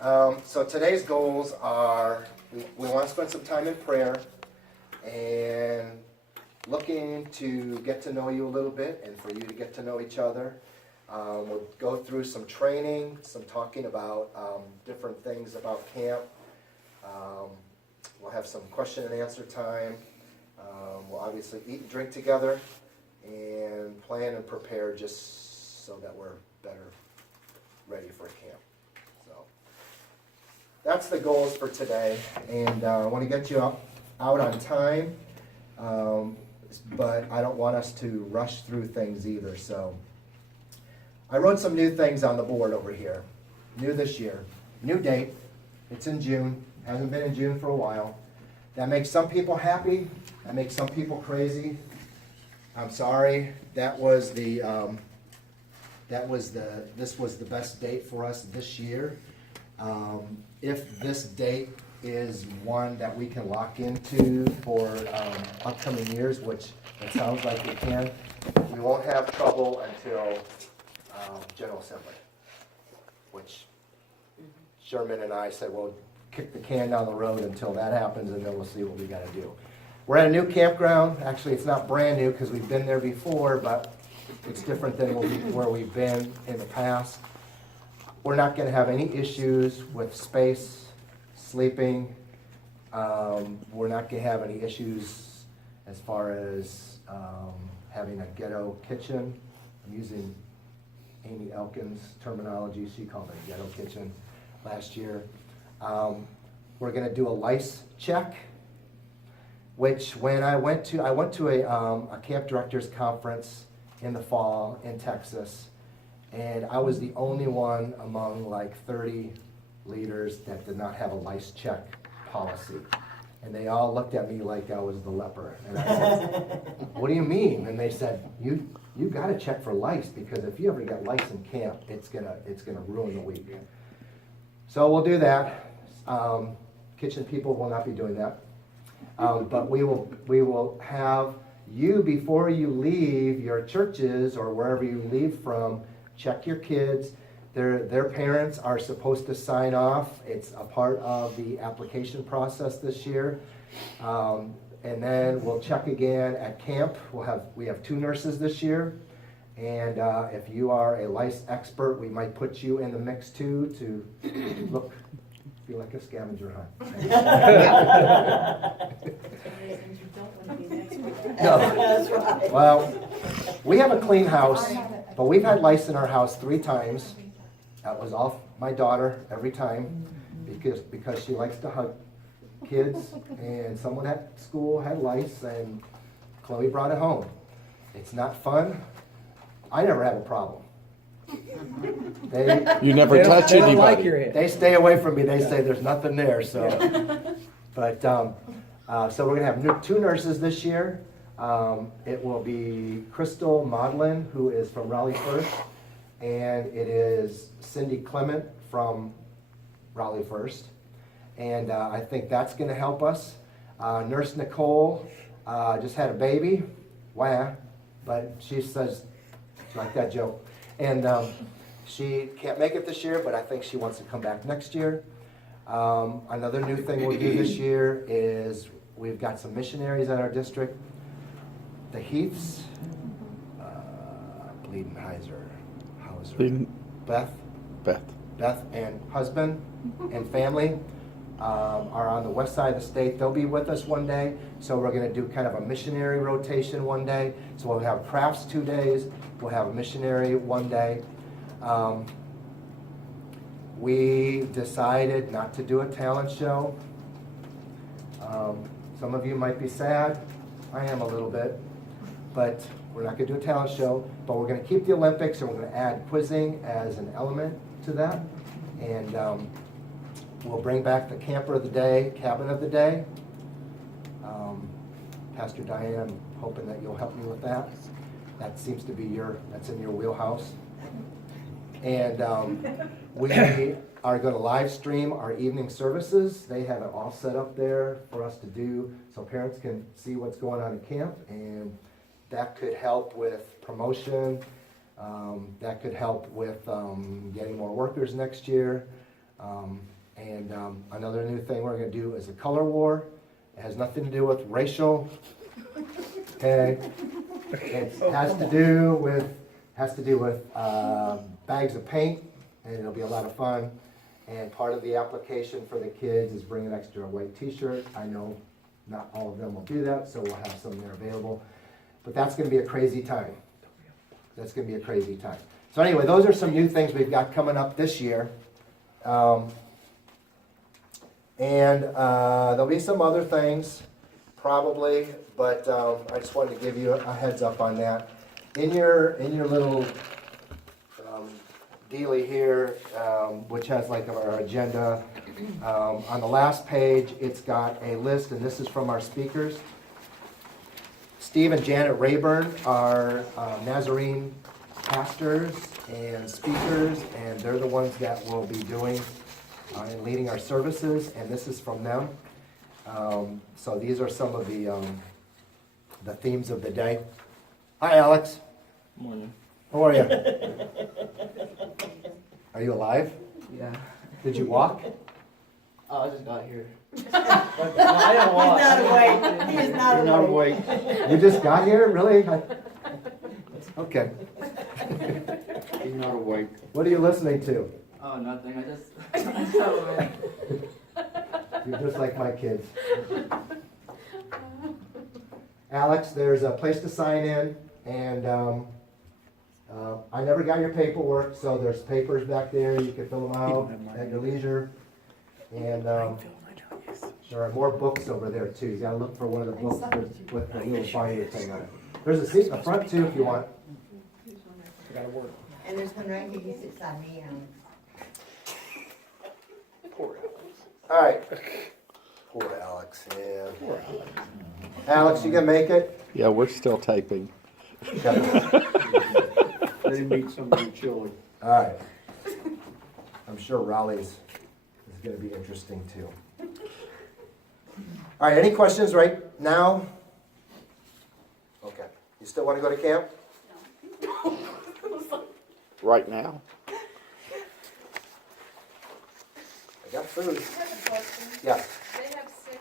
So today's goals are, we want to spend some time in prayer and looking to get to know you a little bit and for you to get to know each other. We'll go through some training, some talking about different things about camp. We'll have some question and answer time. We'll obviously eat and drink together and plan and prepare just so that we're better ready for camp. So that's the goals for today, and I want to get you out on time, but I don't want us to rush through things either. So I wrote some new things on the board over here, new this year, new date. It's in June, hasn't been in June for a while. That makes some people happy, that makes some people crazy. I'm sorry, this was the best date for us this year. If this date is one that we can lock into for upcoming years, which it sounds like we can, we won't have trouble until General Assembly, which Sherman and I said, well, kick the can down the road until that happens, and then we'll see what we got to do. We're at a new campground. Actually, it's not brand new because we've been there before, but it's different than where we've been in the past. We're not going to have any issues with space, sleeping. We're not going to have any issues as far as having a ghetto kitchen. I'm using Amy Elkins' terminology. She called it a ghetto kitchen last year. We're going to do a lice check, which when I went to a camp directors conference in the fall in Texas, and I was the only one among like 30 leaders that did not have a lice check policy. And they all looked at me like I was the leper. And I said, what do you mean? And they said, you got to check for lice, because if you ever get lice in camp, it's gonna ruin the week. So we'll do that. Kitchen people will not be doing that. But we will have you, before you leave your churches or wherever you leave from, check your kids. Their parents are supposed to sign off. It's a part of the application process this year. And then we'll check again at camp. We have 2 nurses this year. And if you are a lice expert, we might put you in the mix too, to feel like a scavenger hunt. No. That's right. Well, we have a clean house, but we've had lice in our house 3 times. That was all my daughter every time, because she likes to hug kids, and someone at school had lice, and Chloe brought it home. It's not fun. I never have a problem. You never touch anybody. Like your head. They stay away from me. They say there's nothing there. So, but so we're gonna have 2 nurses this year. It will be Crystal Maudlin, who is from Raleigh First, and it is Cindy Clement from Raleigh First, and I think that's going to help us. Nurse Nicole just had a baby, but she says, like that joke, and she can't make it this year, but I think she wants to come back next year. Another new thing we'll do this year is we've got some missionaries at our district. The Heaths, Beth and husband and family are on the west side of the state. They'll be with us one day, so we're going to do kind of a missionary rotation one day. So we'll have crafts 2 days, we'll have a missionary one day. We decided not to do a talent show. Some of you might be sad. I am a little bit. But we're not going to do a talent show, but we're going to keep the Olympics, and we're going to add quizzing as an element to that. And we'll bring back the camper of the day, cabin of the day. Pastor Diane, I'm hoping that you'll help me with that. That seems to be that's in your wheelhouse. And we are going to live stream our evening services. They have it all set up there for us to do, so parents can see what's going on in camp, and that could help with promotion. That could help with getting more workers next year. Another new thing we're going to do is a color war. It has nothing to do with racial. Okay, it has to do with bags of paint, and it'll be a lot of fun. And part of the application for the kids is bring an extra white T-shirt. I know not all of them will do that, so we'll have some there available. But that's going to be a crazy time. That's going to be a crazy time. So anyway, those are some new things we've got coming up this year. There'll be some other things, probably, but I just wanted to give you a heads up on that. In your little dealie here, which has like our agenda, on the last page, it's got a list, and this is from our speakers. Steve and Janet Rayburn are Nazarene pastors and speakers, and they're the ones that will be doing and leading our services, and this is from them. So these are some of the themes of the day. Hi, Alex. Morning. How are you? Are you alive? Yeah. Did you walk? Oh, I just got here. I don't walk. He's not awake. He is not awake. You just got here? Really? Okay. He's not awake. What are you listening to? Oh, nothing. I just. You're just like my kids. Alex, there's a place to sign in, and I never got your paperwork, so there's papers back there. You can fill them out at your leisure. And there are more books over there too. You gotta look for one of the books with the little binder thing on it. There's a seat in the front too if you want. I gotta work. And there's one right here, you sit beside me, All right. Poor Alex, yeah. Poor Alex. Alex, you gonna make it? Yeah, we're still typing. They meet somebody chilly. All right. I'm sure Raleigh's is going to be interesting too. All right, any questions right now? Okay. You still want to go to camp? Right now? I got food. I have a question. Yeah. They have 6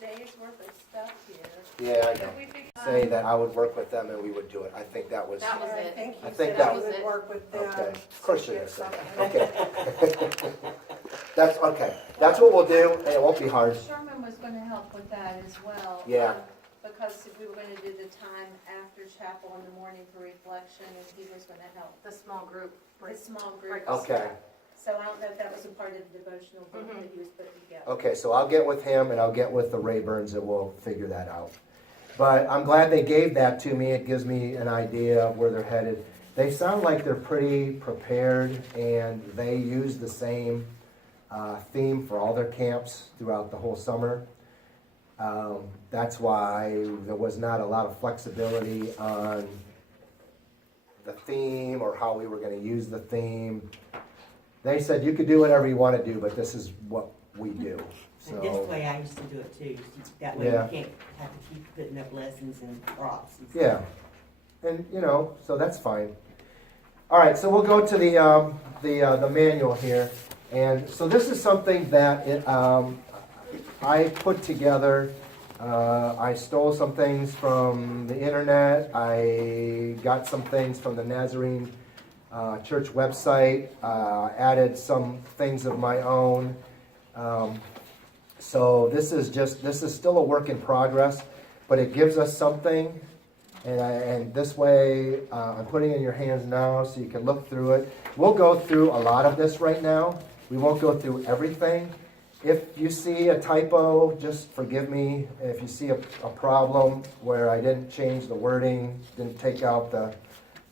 days worth of stuff here. Yeah, I know. Could we pick Say that I would work with them and we would do it. I think that was. That was I it. think I you think said that I was would it. work with them. Okay. Of course you're going to say that. Okay. That's okay. That's what we'll do, and it won't be hard. Sherman was going to help with that as well. Yeah. Because we were going to do the time after chapel in the morning for reflection, and he was going to help. The small group. The small group. Okay. So I don't know if that was a part of the devotional book that he was putting together. Okay, so I'll get with him and I'll get with the Rayburns and we'll figure that out. But I'm glad they gave that to me. It gives me an idea of where they're headed. They sound like they're pretty prepared, and they use the same theme for all their camps throughout the whole summer. That's why there was not a lot of flexibility on the theme or how we were going to use the theme. They said you could do whatever you want to do, but this is what we do. And this So way I used to do it too. That way Yeah. you can't have to keep putting up lessons and props and yeah, and so that's fine. All right, so we'll go to the manual here, and so this is something that I put together. I stole some things from the internet. I got some things from the Nazarene church website. Added some things of my own. So this is still a work in progress, but it gives us something. And this way, I'm putting it in your hands now so you can look through it. We'll go through a lot of this right now. We won't go through everything. If you see a typo, just forgive me. If you see a problem where I didn't change the wording, didn't take out the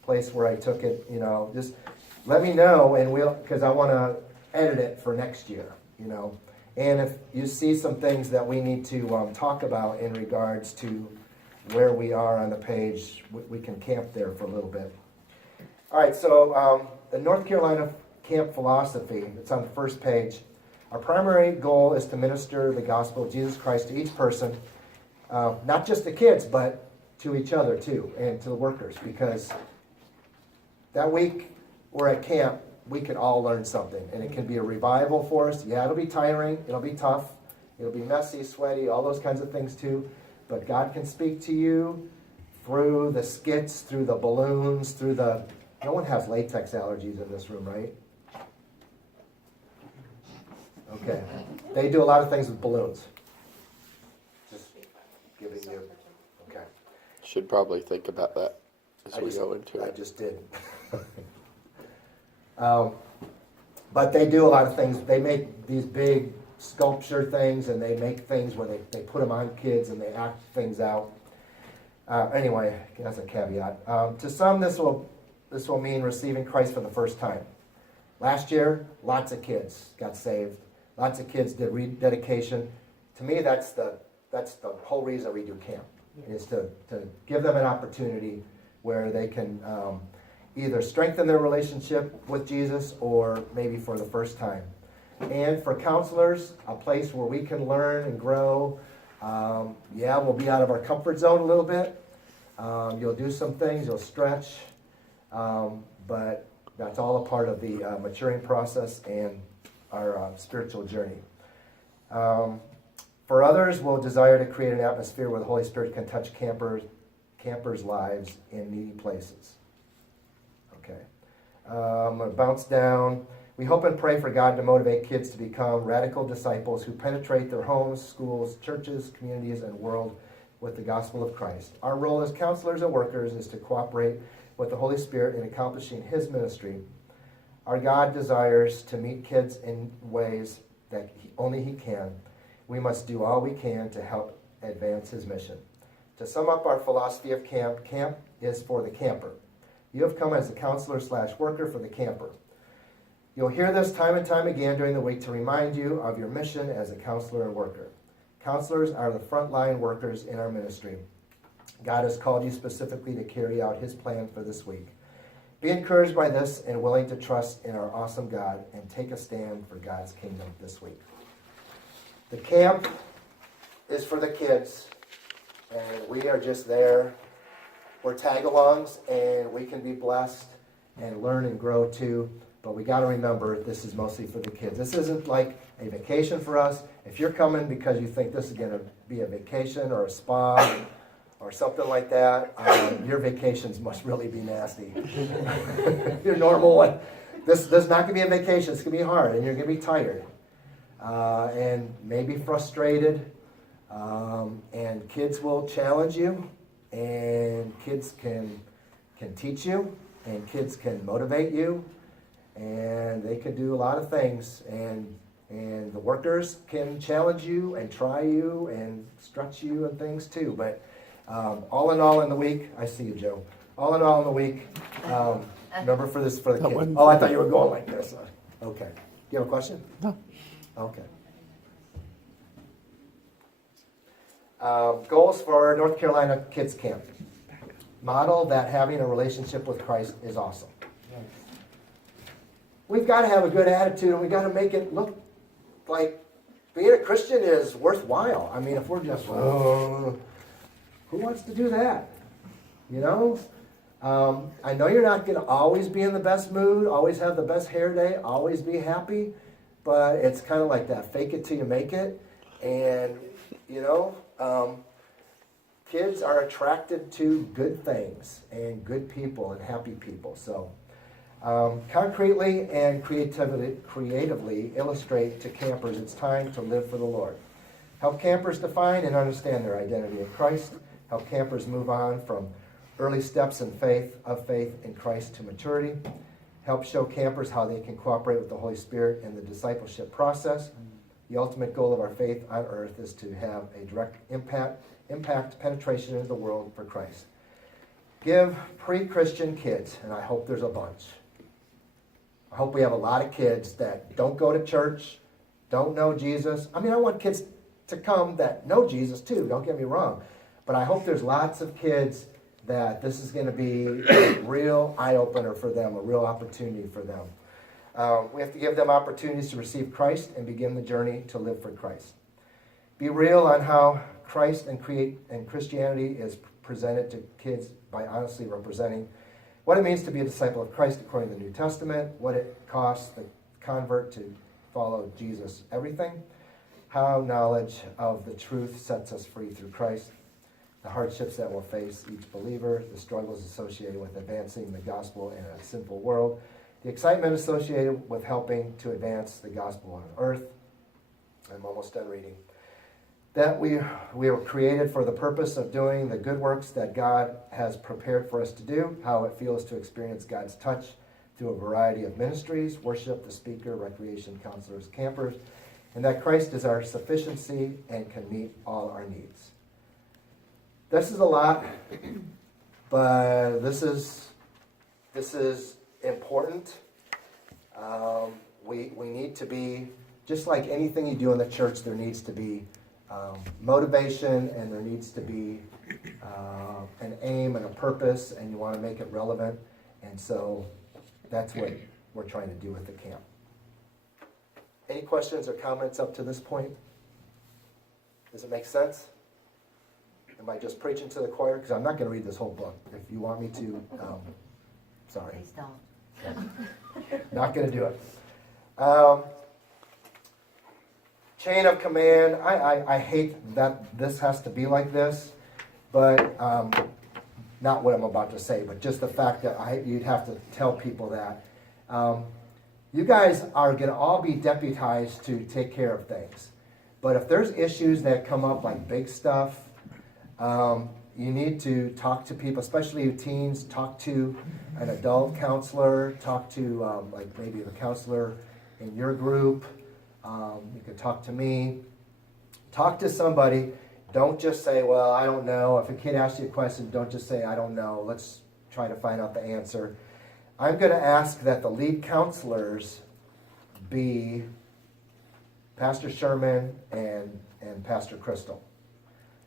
place where I took it, just let me know, and because I want to edit it for next year, And if you see some things that we need to talk about in regards to where we are on the page, we can camp there for a little bit. All right, so the North Carolina camp philosophy, it's on the first page. Our primary goal is to minister the gospel of Jesus Christ to each person, not just the kids, but to each other too, and to the workers, because that week we're at camp, we can all learn something, and it can be a revival for us. Yeah, it'll be tiring, it'll be tough, it'll be messy, sweaty, all those kinds of things too, but God can speak to you through the skits, through the balloons, through the, no one has latex allergies in this room, right? Okay, they do a lot of things with balloons. Just giving you, okay. Should probably think about that as we go into I it. just did. But they do a lot of things. They make these big sculpture things, and they make things where they put them on kids and they act things out. Anyway, that's a caveat. To some, this will mean receiving Christ for the first time. Last year, lots of kids got saved. Lots of kids did rededication. To me, that's the whole reason we do camp, is to give them an opportunity where they can either strengthen their relationship with Jesus or maybe for the first time. And for counselors, a place where we can learn and grow. Yeah, we'll be out of our comfort zone a little bit. You'll do some things, you'll stretch, but that's all a part of the maturing process and our spiritual journey. For others, we'll desire to create an atmosphere where the Holy Spirit can touch campers' lives in needy places. Okay. I'm going to bounce down. We hope and pray for God to motivate kids to become radical disciples who penetrate their homes, schools, churches, communities, and world with the gospel of Christ. Our role as counselors and workers is to cooperate with the Holy Spirit in accomplishing His ministry. Our God desires to meet kids in ways that only He can. We must do all we can to help advance His mission. To sum up our philosophy of camp, camp is for the camper. You have come as a counselor/worker for the camper. You'll hear this time and time again during the week to remind you of your mission as a counselor and worker. Counselors are the frontline workers in our ministry. God has called you specifically to carry out His plan for this week. Be encouraged by this and willing to trust in our awesome God and take a stand for God's kingdom this week. The camp is for the kids, and we are just there. We're tag-alongs, and we can be blessed and learn and grow too. But we got to remember, this is mostly for the kids. This isn't like a vacation for us. If you're coming because you think this is going to be a vacation or a spa or something like that, your vacations must really be nasty. Your normal one. This is not going to be a vacation. It's going to be hard, and you're going to be tired and maybe frustrated. And kids will challenge you, and kids can teach you, and kids can motivate you. And they can do a lot of things, and the workers can challenge you and try you and stretch you and things too. But all in all in the week, I see you, Joe. All in all in the week, remember for the kids. Oh, I thought you were going like this. Okay. You have a question? No. Okay. Goals for North Carolina Kids Camp. Model that having a relationship with Christ is awesome. We've got to have a good attitude, and we've got to make it look like being a Christian is worthwhile. I mean, if we're just, who wants to do that? You know? I know you're not going to always be in the best mood, always have the best hair day, always be happy, but it's kind of like that fake it till you make it. And, you know, kids are attracted to good things and good people and happy people. So, concretely and creatively illustrate to campers it's time to live for the Lord. Help campers define and understand their identity in Christ. Help campers move on from early steps in faith in Christ to maturity. Help show campers how they can cooperate with the Holy Spirit in the discipleship process. The ultimate goal of our faith on earth is to have a direct impact penetration into the world for Christ. Give pre-Christian kids, and I hope there's a bunch. I hope we have a lot of kids that don't go to church, don't know Jesus. I mean, I want kids to come that know Jesus too, don't get me wrong. But I hope there's lots of kids that this is going to be a real eye-opener for them, a real opportunity for them. We have to give them opportunities to receive Christ and begin the journey to live for Christ. Be real on how Christ and Christianity is presented to kids by honestly representing what it means to be a disciple of Christ according to the New Testament, what it costs the convert to follow Jesus, everything, how knowledge of the truth sets us free through Christ, the hardships that will face each believer, the struggles associated with advancing the gospel in a sinful world, the excitement associated with helping to advance the gospel on earth. I'm almost done reading. That we were created for the purpose of doing the good works that God has prepared for us to do, how it feels to experience God's touch through a variety of ministries, worship, the speaker, recreation, counselors, campers, and that Christ is our sufficiency and can meet all our needs. This is a lot, but this is important. We need to be, just like anything you do in the church, there needs to be motivation, and there needs to be an aim and a purpose, and you want to make it relevant. And so that's what we're trying to do with the camp. Any questions or comments up to this point? Does it make sense? Am I just preaching to the choir? Because I'm not going to read this whole book. If you want me to, sorry. Please don't. Not going to do it. Chain of command. I hate that this has to be like this, but not what I'm about to say, but just the fact that you'd have to tell people that. You guys are going to all be deputized to take care of things. But if there's issues that come up, like big stuff, you need to talk to people, especially you teens. Talk to an adult counselor. Talk to like maybe the counselor in your group. You can talk to me. Talk to somebody. Don't just say, well, I don't know. If a kid asks you a question, don't just say, I don't know. Let's try to find out the answer. I'm going to ask that the lead counselors be Pastor Sherman and Pastor Crystal.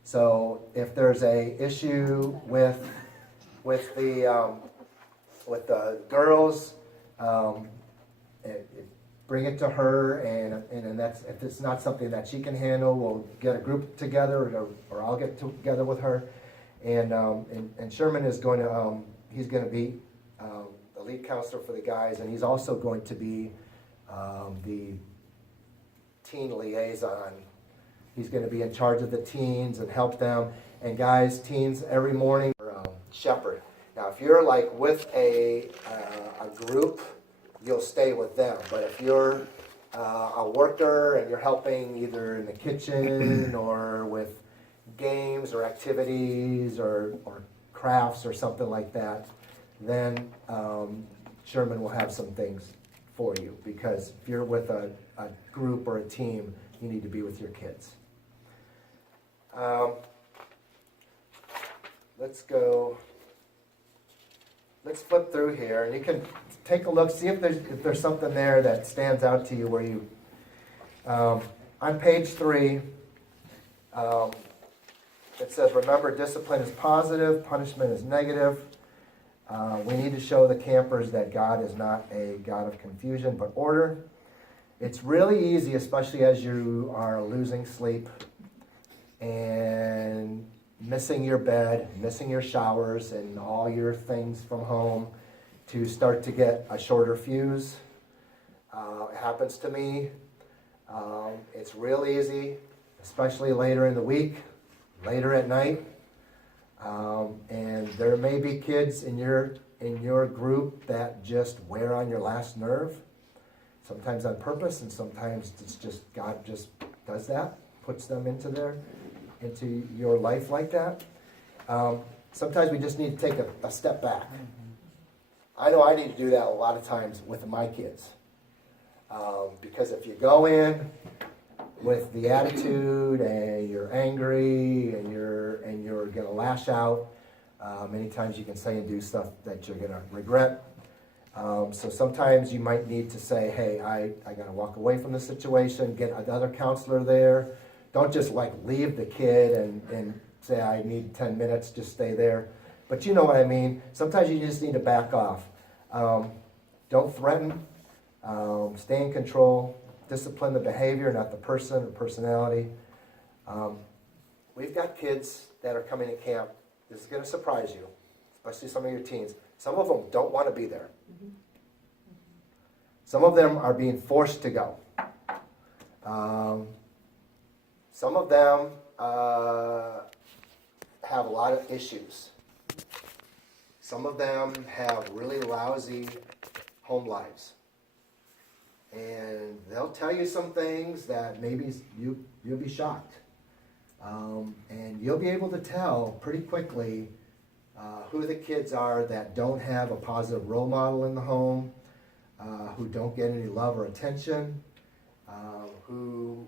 So if there's a issue with the girls, bring it to her, and that's, if it's not something that she can handle, we'll get a group together, or I'll get together with her, and Sherman is going to he's going to be the lead counselor for the guys, and he's also going to be the teen liaison. He's going to be in charge of the teens and help them. And guys, teens every morning are shepherd. Now, if you're like with a group, you'll stay with them. But if you're a worker and you're helping either in the kitchen or with games or activities or crafts or something like that, then Sherman will have some things for you. Because if you're with a group or a team, you need to be with your kids. Let's flip through here, and you can take a look, see if there's something there that stands out to you where you, on page 3, it says, remember, discipline is positive, punishment is negative. We need to show the campers that God is not a God of confusion, but order. It's really easy, especially as you are losing sleep and missing your bed, missing your showers and all your things from home, to start to get a shorter fuse. It happens to me. It's real easy, especially later in the week, later at night. And there may be kids in your group that just wear on your last nerve. Sometimes on purpose, and sometimes it's just God just does that, puts them into your life like that. Sometimes we just need to take a step back. I know I need to do that a lot of times with my kids, because if you go in with the attitude and you're angry and you're going to lash out, many times you can say and do stuff that you're going to regret. So sometimes you might need to say, hey, I got to walk away from the situation, get another counselor there. Don't just like leave the kid and say, I need 10 minutes, just stay there. But you know what I mean. Sometimes you just need to back off. Don't threaten. Stay in control. Discipline the behavior, not the person or personality. We've got kids that are coming to camp. This is going to surprise you, especially some of your teens. Some of them don't want to be there. Some of them are being forced to go. Some of them have a lot of issues. Some of them have really lousy home lives. And they'll tell you some things that maybe you'll be shocked. And you'll be able to tell pretty quickly who the kids are that don't have a positive role model in the home, who don't get any love or attention, who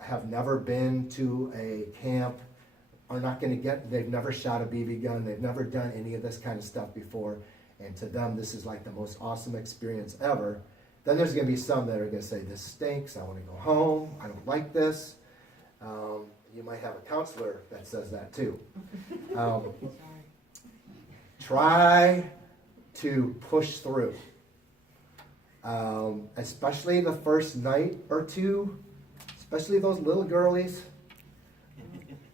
have never been to a camp, are not going to get, they've never shot a BB gun, they've never done any of this kind of stuff before, and to them this is like the most awesome experience ever. Then there's going to be some that are going to say, this stinks, I want to go home, I don't like this. You might have a counselor that says that too. Try to push through. Especially the first night or two, especially those little girlies.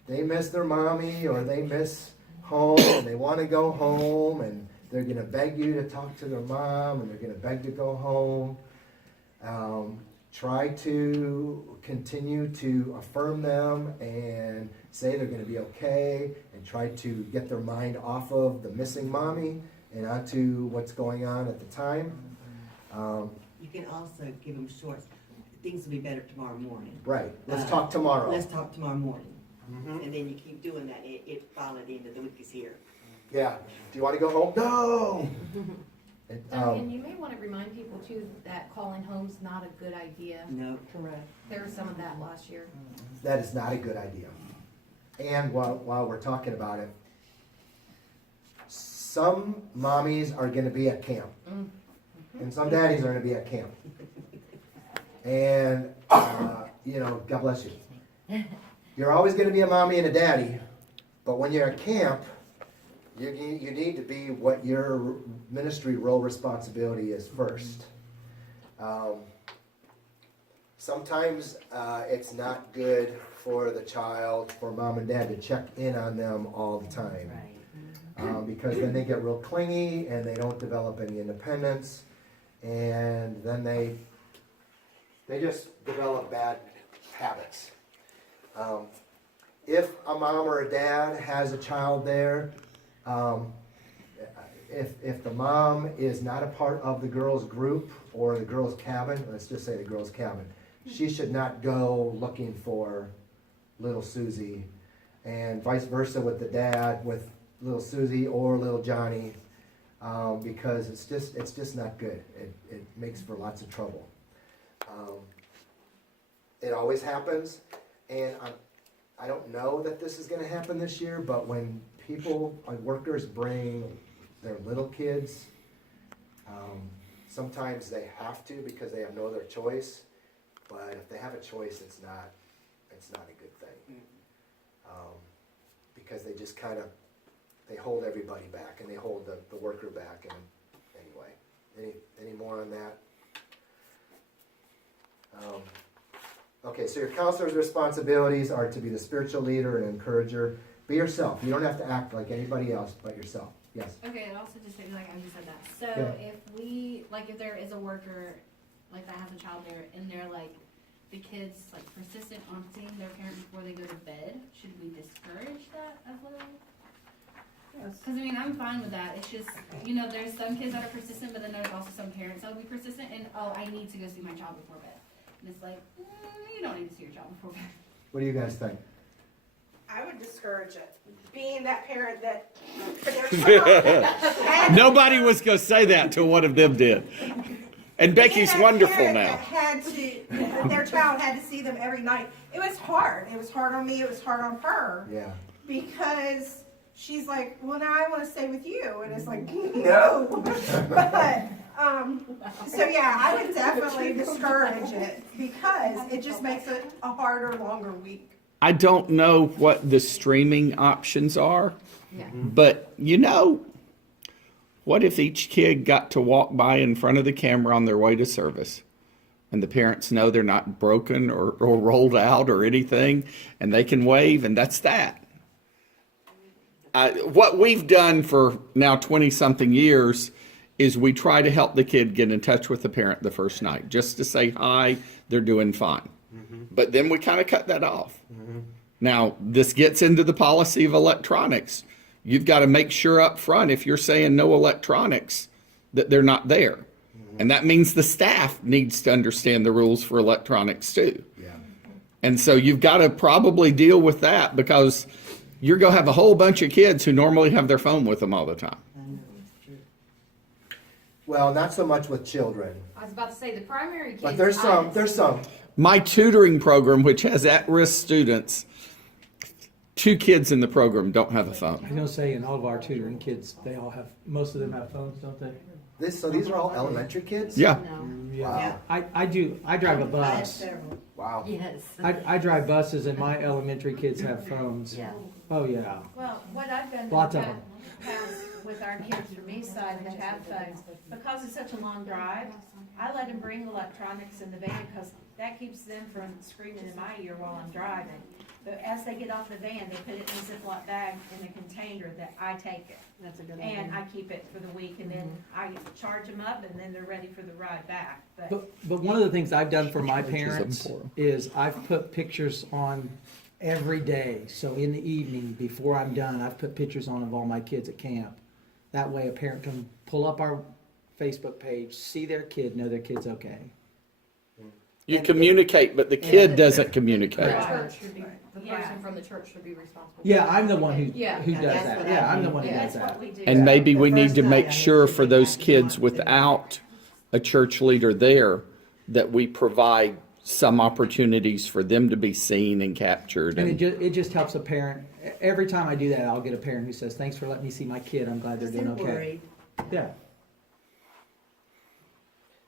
They miss their mommy or they miss home and they want to go home and they're going to beg you to talk to their mom and they're going to beg to go home. Try to continue to affirm them and say they're going to be okay and try to get their mind off of the missing mommy and onto what's going on at the time. You can also give them shorts. Things will be better tomorrow morning. Right. Let's talk tomorrow. Let's talk tomorrow morning. Mhm. And then you keep doing that. It finally the end of the week is here. Yeah. Do you want to go home? No. And you may want to remind people too that calling home's not a good idea. No, correct. There was some of that last year. That is not a good idea. And while we're talking about it, some mommies are going to be at camp. And some daddies are going to be at camp. And, God bless you. You're always going to be a mommy and a daddy, but when you're at camp, you need to be what your ministry role responsibility is first. Sometimes it's not good for the child, for mom and dad to check in on them all the time. Because then they get real clingy and they don't develop any independence. And then they just develop bad habits. If a mom or a dad has a child there, if the mom is not a part of the girls' group or the girls' cabin, let's just say the girls' cabin, she should not go looking for little Susie, and vice versa with the dad with little Susie or little Johnny. Because it's just not good. It makes for lots of trouble. It always happens, and I don't know that this is going to happen this year, but when workers bring their little kids, sometimes they have to because they have no other choice, but if they have a choice, it's not a good thing. Because they just kind of, they hold everybody back, and they hold the worker back. And anyway, any more on that? Okay, so your counselor's responsibilities are to be the spiritual leader and encourager. Be yourself. You don't have to act like anybody else but yourself. Yes? Okay, and also just like you said that. So Yeah. if there is a worker like that has a child there and they're like, the kids like persistent on seeing their parent before they go to bed, should we discourage that as well? Because I'm fine with that. It's just, there's some kids that are persistent, but then there's also some parents that will be persistent and, I need to go see my child before bed. And it's like, you don't need to see your child before bed. What do you guys think? I would discourage it. Being that parent that for their child, Nobody was going to say that till one of them did. And Becky's being that wonderful parent now. that had to, their child had to see them every night. It was hard. It was hard on me. It was hard on her. Yeah. Because she's like, well, now I want to stay with you, and it's like, no. But so yeah, I would definitely discourage it because it just makes it a harder, longer week. I don't know what the streaming options are, Yeah. but what if each kid got to walk by in front of the camera on their way to service? And the parents know they're not broken or rolled out or anything, and they can wave, and that's that. what we've done for now 20-something years is we try to help the kid get in touch with the parent the first night, just to say hi, they're doing fine. But then we kind of cut that off. Now, this gets into the policy of electronics. You've got to make sure up front, if you're saying no electronics, that they're not there. And that means the staff needs to understand the rules for electronics too. Yeah. And so you've got to probably deal with that, because you're going to have a whole bunch of kids who normally have their phone with them all the time. I know, it's true. Well, not so much with children, I was about to say the primary kids. but there's some. My tutoring program, which has at-risk students, 2 kids in the program don't have a I phone. was gonna say, in all of our tutoring kids, they all have, most of them have phones, don't they? So these are all elementary kids? Yeah. Wow. I drive a I have bus. several. Wow. Yes. I drive buses and my elementary kids have phones. Yeah. Oh, yeah. Well, what I've done in the Lots of them. past with our kids from East Side that have phones, because it's such a long drive, I let them bring electronics in the van, because that keeps them from screaming in my ear while I'm driving. But as they get off the van, they put it in a Ziploc bag in a container that I take it. That's a good And I keep it for the week, and then I charge them up, and then they're ready for the ride back. But one of the things I've done for my Pictures of them parents for 'em. is I've put pictures on every day. So in the evening, before I'm done, I've put pictures on of all my kids at camp. That way a parent can pull up our Facebook page, see their kid, know their kid's okay. You communicate, but the kid doesn't communicate. The church should be, the person from the church should be responsible. Yeah, I'm the one who does Yeah. That's that. what Yeah, I I'm the do. one who Yeah, does that's that. what we do. And maybe The we need first to night, make I sure need to for be those back kids to- without a church leader there, that we provide some opportunities for them to be seen and captured. And And it just helps a parent. Every time I do that, I'll get a parent who says, "Thanks for letting me see my kid. I'm glad they're They're doing okay." worried. Yeah.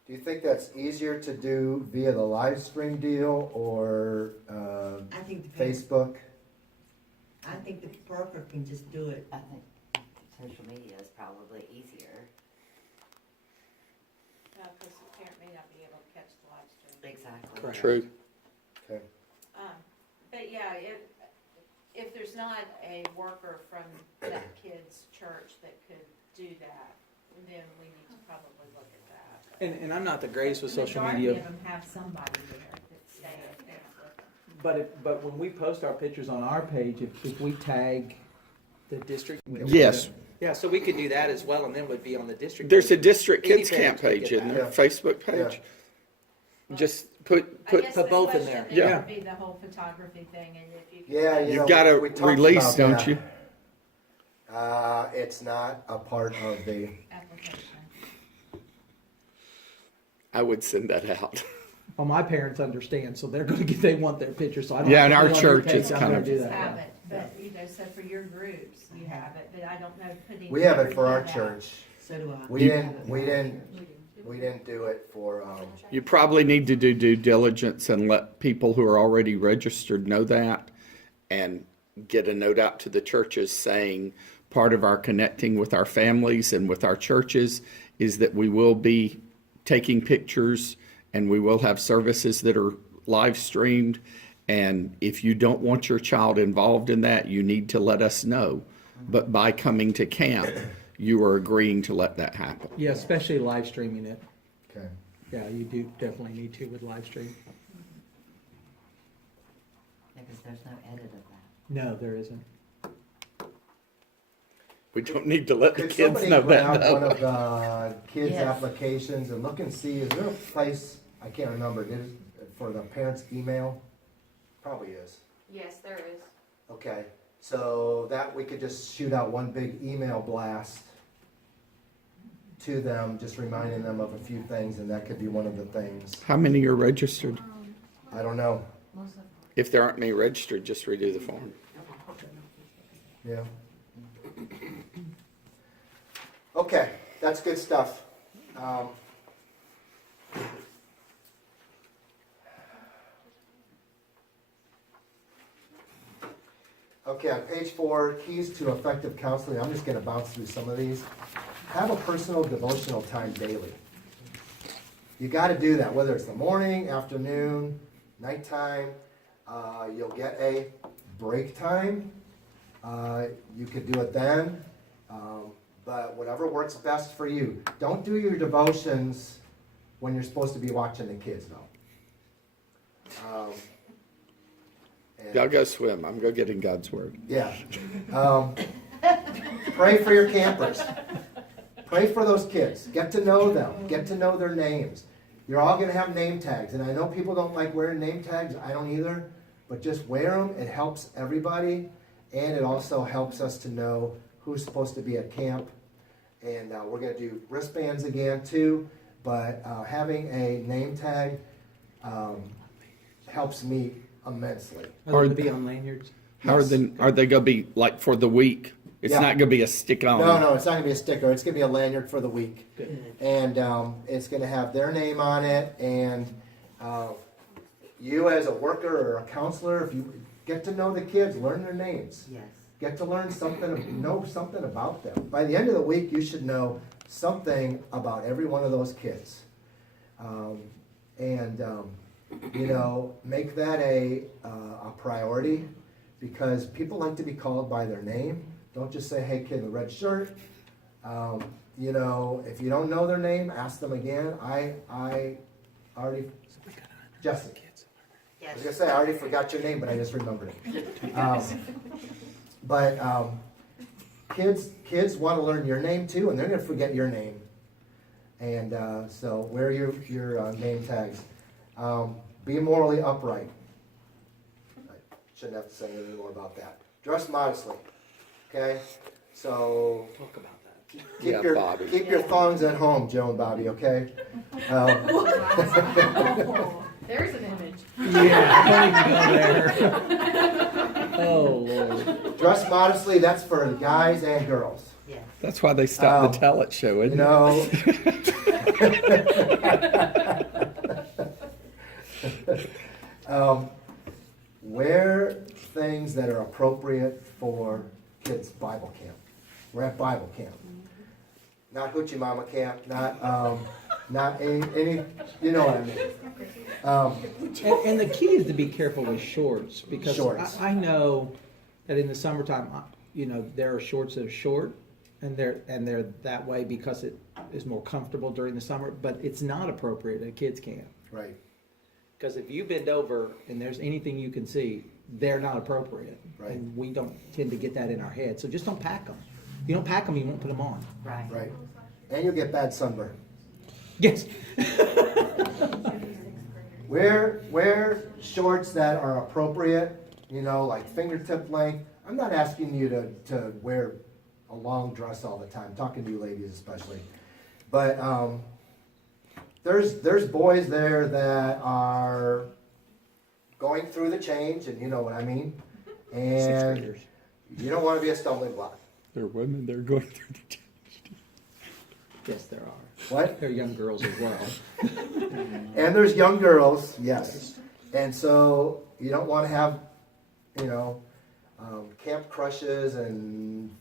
Do you think that's easier to do via the live stream deal or I think the parents, Facebook? I think the broker can just do it. I think social media is probably easier. Because the parent may not be able to catch the live stream. Exactly. Correct. True. Okay. But yeah, if there's not a worker from that kid's church that could do that, then we need to probably look at that. And I'm not the greatest with The social majority media. of them have somebody there that's staying there with them. But when we post our pictures on our page, if we tag the district. Yes. Yeah, so we could do that as well, and then would be on the district. There's a page. district Any kids parent camp could page, get isn't that. there? Yeah. Facebook page. Just put I guess put the both in question there. then Yeah. would be the whole photography thing, and if you. Yeah, you You've know, got to we talked release, about don't that. you? It's not a part of the, Application. I would send that out. Well, my parents understand, so they're gonna they want their picture, so I don't. Yeah, have in to our put it on your church, page, it's I'm kind gonna of- do Just that, have yeah. it, but, so for your groups, you have it, but I don't know putting. we have it for our everything out. church. So do I. We didn't do it for, You probably need to do due diligence and let people who are already registered know that, and get a note out to the churches saying part of our connecting with our families and with our churches is that we will be taking pictures and we will have services that are live streamed. And if you don't want your child involved in that, you need to let us know. But by coming to camp, you are agreeing to let that happen. Yeah, especially live streaming it. okay. Yeah, you do definitely need to with live stream. Because there's no edit of that. No, there isn't. We don't need to let the Could kids somebody know print that. out one though. of the kids' Yes. applications and look and see, is there a place, I can't remember, for the parents' email? Probably is. Yes, there is. Okay, so that we could just shoot out one big email blast to them, just reminding them of a few things, and that could be one of the things. How many are registered? I don't know, If there aren't any registered, just redo the form. yeah. Okay, that's good stuff. Okay, on page 4, keys to effective counseling, I'm just gonna bounce through some of these. Have a personal devotional time daily. You gotta do that, whether it's the morning, afternoon, nighttime. You'll get a break time. you could do it then, but whatever works best for you. Don't do your devotions when you're supposed to be watching the kids, though. And- Y'all go swim. I'm go get in God's word. Yeah. Pray for your campers. Pray for those kids. Get to know them. Get to know their names. You're all going to have name tags. And I know people don't like wearing name tags. I don't either. But just wear them. It helps everybody. And it also helps us to know who's supposed to be at camp. And we're going to do wristbands again, too. But having a name tag helps me immensely. Are they gonna be on lanyards? Are they going to be like for the week? It's Yeah. not going to be a stick on. No, it's not going to be a sticker. It's going to be a lanyard for the week. Good. And it's going to have their name on it. And you as a worker or a counselor, if you get to know the kids, learn their names. Yes. Get to learn something, know something about them. By the end of the week, you should know something about every one of those kids. Make that a priority, because people like to be called by their name. Don't just say, hey, kid in the red shirt. If you don't know their name, ask them again. I already, Jesse. I was going to say, I already forgot your name, but I just remembered it. Kids want to learn your name too, and they're going to forget your name. And so wear your name tags. Be morally upright. I shouldn't have to say anything more about that. Dress modestly. Okay? So Talk about that. keep your thongs at home, Joe and Bobby, okay? There's an image. Yeah, don't even go there. Oh, Lord. Dress modestly, that's for guys and girls. Yes. That's why they stopped the talent show, isn't Wear things that are appropriate for kids' Bible camp. We're at Bible camp. Not Hoochie Mama camp, not any, you know what I mean. And the key is to be careful with shorts, because Shorts. I know that in the summertime, there are shorts that are short, and they're that way because it is more comfortable during the summer, but it's not appropriate at kids camp. Right. Because if you bend over and there's anything you can see, they're not appropriate. Right. And we don't tend to get that in our head, so just don't pack them. If you don't pack them, you won't put them on. Right. Right. And you'll get bad sunburn. Yes. Wear shorts that are appropriate, like fingertip length. I'm not asking you to wear a long dress all the time, talking to you ladies especially. But there's boys there that are going through the change, and you know what I mean. And you don't want to be a stumbling block. There are women that are going through the change. Yes, there are. What? There are young girls as well. And there's young girls, yes. And so you don't want to have, camp crushes and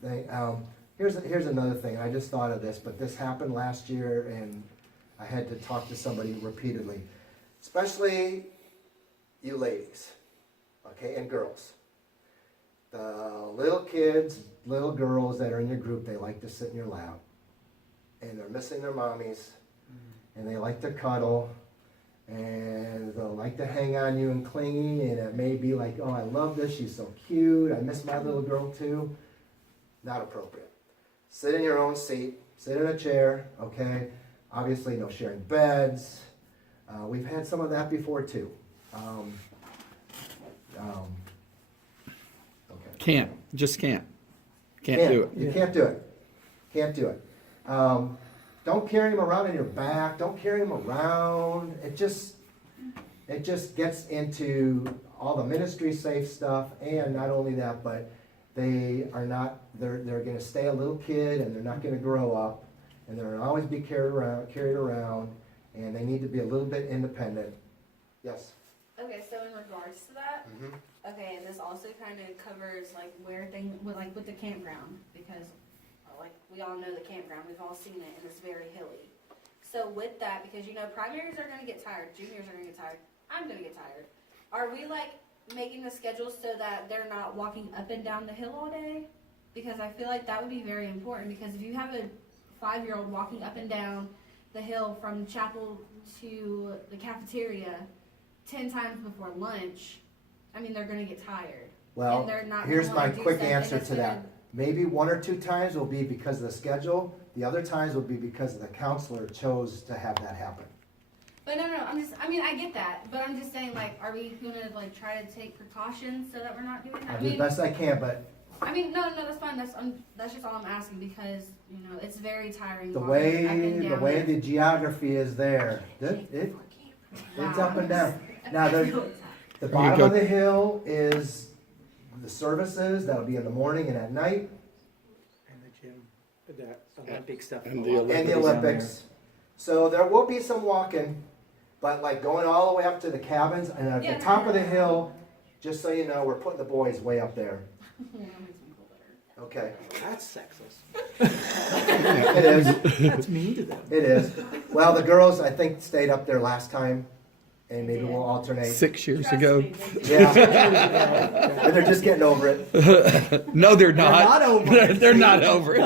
here's another thing. I just thought of this, but this happened last year, and I had to talk to somebody repeatedly, especially you ladies, okay, and girls. The little kids, little girls that are in your group, they like to sit in your lap, and they're missing their mommies, and they like to cuddle, and they'll like to hang on you and clingy, and it may be like, oh, I love this, she's so cute, I miss my little girl too. Not appropriate. Sit in your own seat, sit in a chair, okay? Obviously no sharing beds. We've had some of that before too. Okay. Can't do it. You can't do it. Can't do it. Don't carry him around in your back. Don't carry him around. It just gets into all the ministry safe stuff, and not only that, but they're going to stay a little kid, and they're not going to grow up, and they're going to always be carried around, and they need to be a little bit independent. Yes. Okay, so in regards to that, Mm-hmm. okay, and this also kind of covers like where things with the campground, because like we all know the campground, we've all seen it, and it's very hilly. So with that, because primaries are going to get tired, juniors are going to get tired, I'm going to get tired. Are we like making the schedule so that they're not walking up and down the hill all day? Because I feel like that would be very important, because if you have a 5-year-old walking up and down the hill from chapel to the cafeteria 10 times before lunch, I mean, they're gonna get tired. Well, And they're not gonna here's my wanna do quick stuff, and answer it's to that. gonna- Maybe 1 or 2 times will be because of the schedule, the other times will be because the counselor chose to have that happen. But no, I mean, I get that, but I'm just saying, like, are we gonna, like, try to take precautions so that we're not doing that? I'll do the best I can, but I mean, no, that's fine, that's just all I'm asking, because, you know, it's very tiring. the walking up and way, the down way there. the geography is there, it's up and down. Now, the bottom go. of the hill is the services, that'll be in the morning and at night, And the gym, that Olympic stuff. And the and the down there. Olympics. So there will be some walking, but like going all the way up to the cabins, and at Yeah, the top of the no. hill, just so you know, we're putting the boys way up there. Yeah, that makes me feel better. Okay, That's sexist. it is, That's mean to them. it is. Well, the girls, I think, stayed up there last time, and maybe we'll alternate. 6 years Trust ago. me, Yeah. And they're just getting over it. No, they're not. not over it. They're not over it.